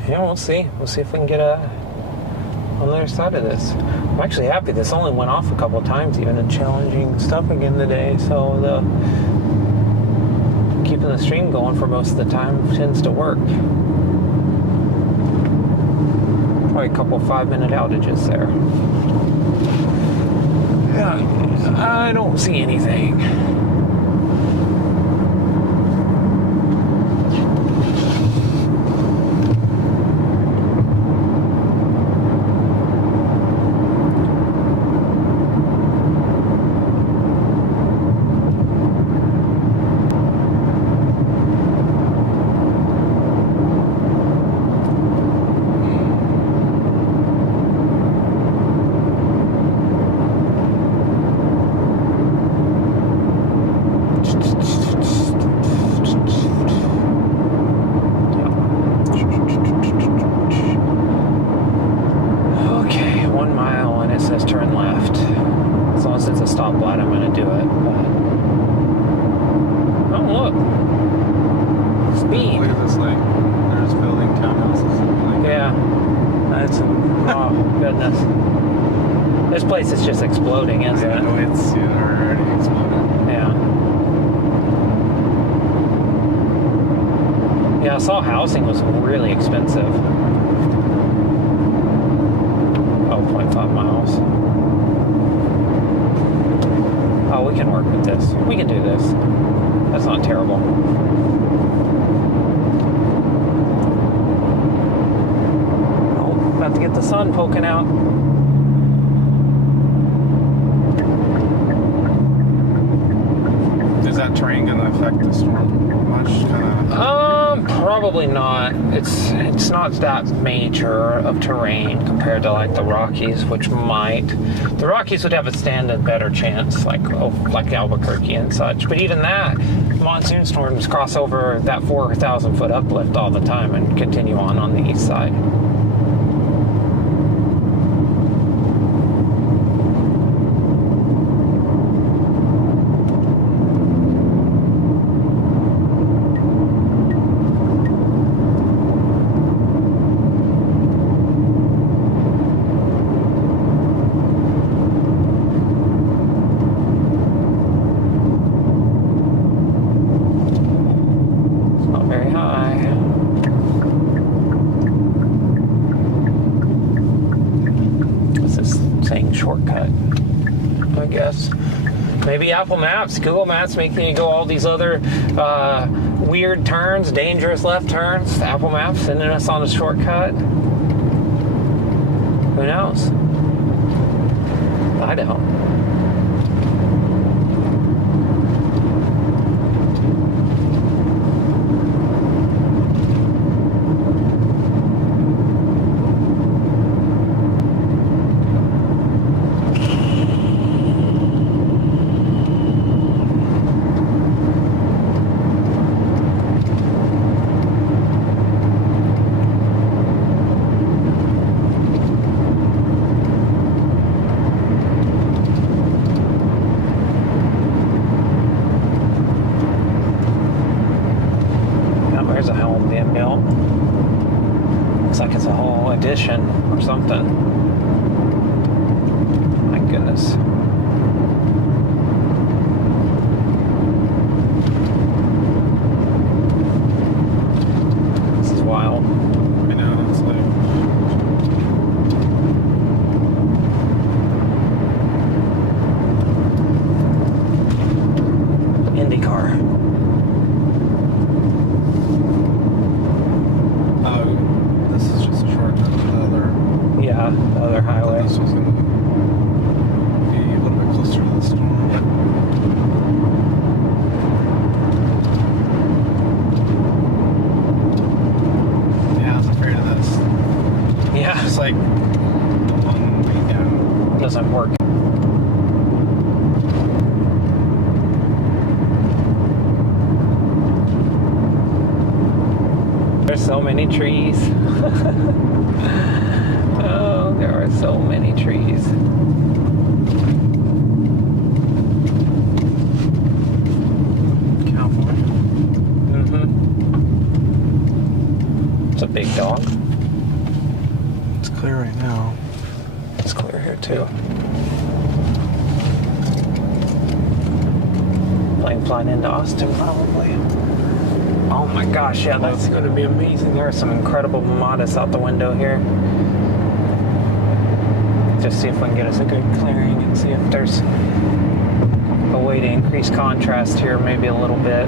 Yeah, we'll see. We'll see if we can get a on the other side of this. I'm actually happy this only went off a couple of times, even in challenging stuff again today. So keeping the stream going for most of the time tends to work. Probably a couple 5-minute outages there. Yeah, I don't see anything. This place is just exploding, isn't it? No, it's already exploded. Yeah. Yeah, I saw housing was really expensive. Oh, 0.5 miles. Oh, we can work with this. We can do this. That's not terrible. Oh, about to get the sun poking out. Is that terrain going to affect the storm much? Probably not. It's not that major of terrain compared to like the Rockies, which might. The Rockies would have a standard better chance, like Albuquerque and such. But even that, monsoon storms cross over that 4,000 foot uplift all the time and continue on the east side. Maybe Apple Maps, Google Maps making you go all these other weird turns, dangerous left turns. Apple Maps sending us on a shortcut. Who knows? I don't. Or something. My goodness. This is wild. I know, it's like IndyCar. The other highway. This was going to be a little bit closer to the storm. Yeah, I was afraid of this. Yeah. Just like one weekend. It doesn't work. There's so many trees. There are so many trees. Cowboy. Mm-hmm. It's a big dog. It's clear right now. there too. Plane flying into Austin, probably. Oh my gosh, yeah, that's going to be amazing. There are some incredible mamadas out the window here. Just see if we can get us a good clearing and see if there's a way to increase contrast here, maybe a little bit.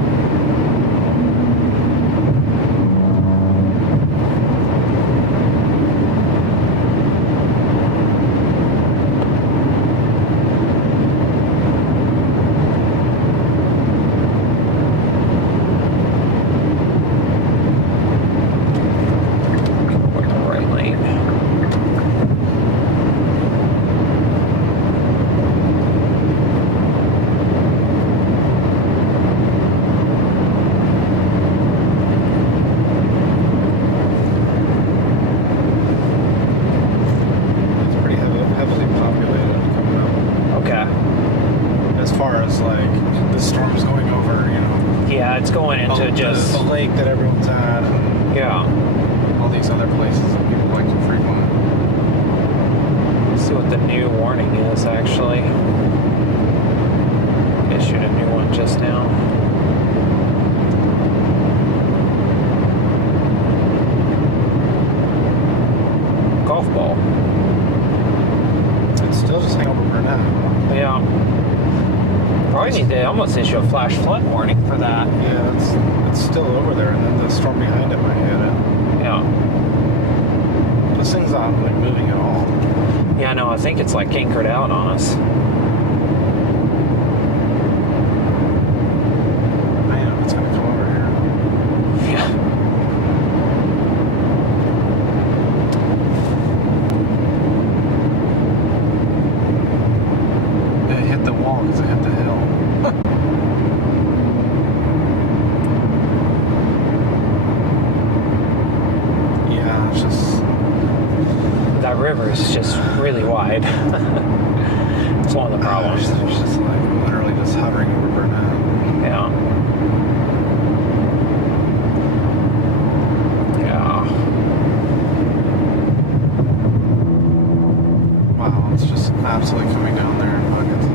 The lake that everyone's at, and all these other places that people like to frequent. Let's see what the new warning is, actually. Issued a new one just now. Golf ball. It's still just hanging over Burnett. Yeah. Probably need to almost issue a flash flood warning for that. Yeah, it's still over there, and then the storm behind it might hit it. Yeah. This thing's not like moving at all. Yeah, no, I think it's like anchored out on us. I know it's gonna come over here. Yeah. It hit the wall because it hit the hill. River is just really wide. It's one of the problems. It's just like literally just hovering over Burnett. Yeah. Yeah. Wow, it's just absolutely coming down there in buckets.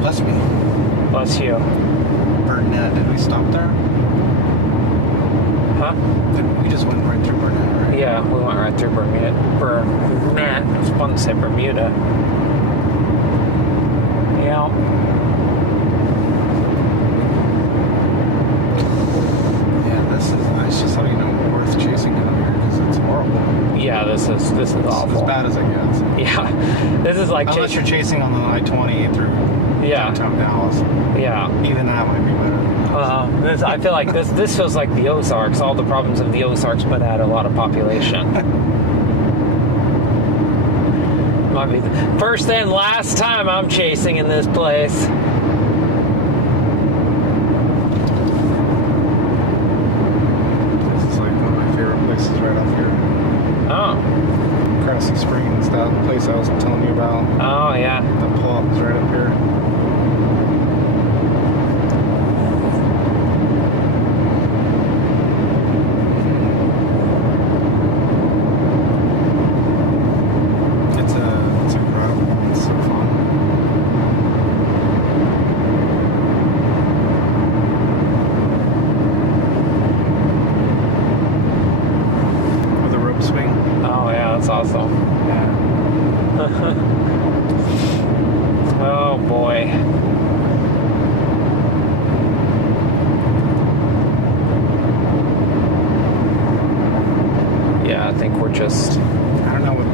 Bless me. Bless you. Burnett, did we stop there? Huh? We just went right through Burnett, right? Yeah, we went right through Bermuda. Burnett. It was fun to say Bermuda. Yeah. Yeah, this is nice. Just letting you know worth chasing down here because it's horrible. Yeah, this is awful. As bad as it gets. Yeah, this is like unless you're chasing on the I-20 through downtown Dallas. Yeah. Even that might be better. I feel like this feels like the Ozarks. All the problems of the Ozarks, but add a lot of population. Might be the first and last time I'm chasing in this place. This is like one of my favorite places right off here. Oh. Cressy Springs, that place I was telling you about. Oh, yeah. The pull-up is right up here. Awesome. Yeah. Oh boy. Yeah, I think we're just, I don't know what.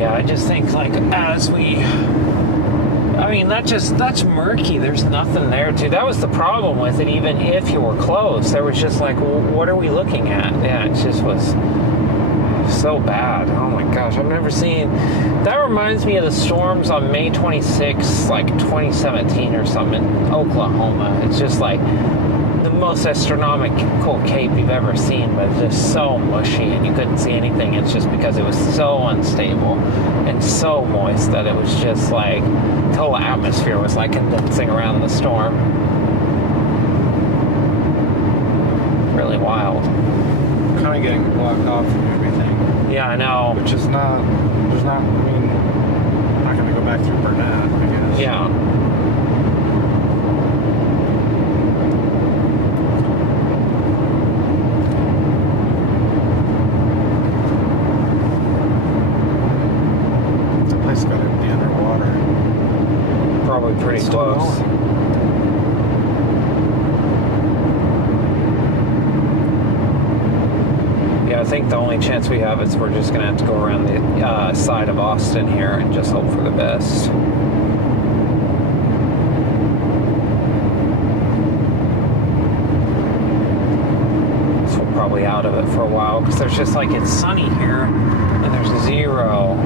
Yeah, I just think like as we, I mean, that's murky. There's nothing there to. That was the problem with it. Even if you were close, there was just like, well, what are we looking at? Yeah, it just was so bad. Oh my gosh, I've never seen. That reminds me of the storms on May 26th, like 2017 or something in Oklahoma. It's just like the most astronomical cape you've ever seen, but just so mushy and you couldn't see anything. It's just because it was so unstable and so moist that it was just like the whole atmosphere was like condensing around the storm. really wild. Kind of getting blocked off from everything, Yeah, I know. which is not. There's not. I mean, I'm not going to go back through Burnett, I guess. Yeah. The place got to be underwater. Probably pretty It's still close. going. Yeah, I think the only chance we have is we're just going to have to go around the side of Austin here and just hope for the best. So we're probably out of it for a while because there's just like, it's sunny here and there's zero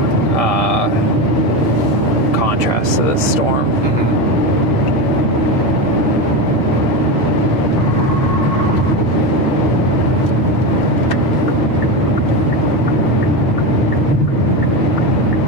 contrast to this storm. Mm-hmm.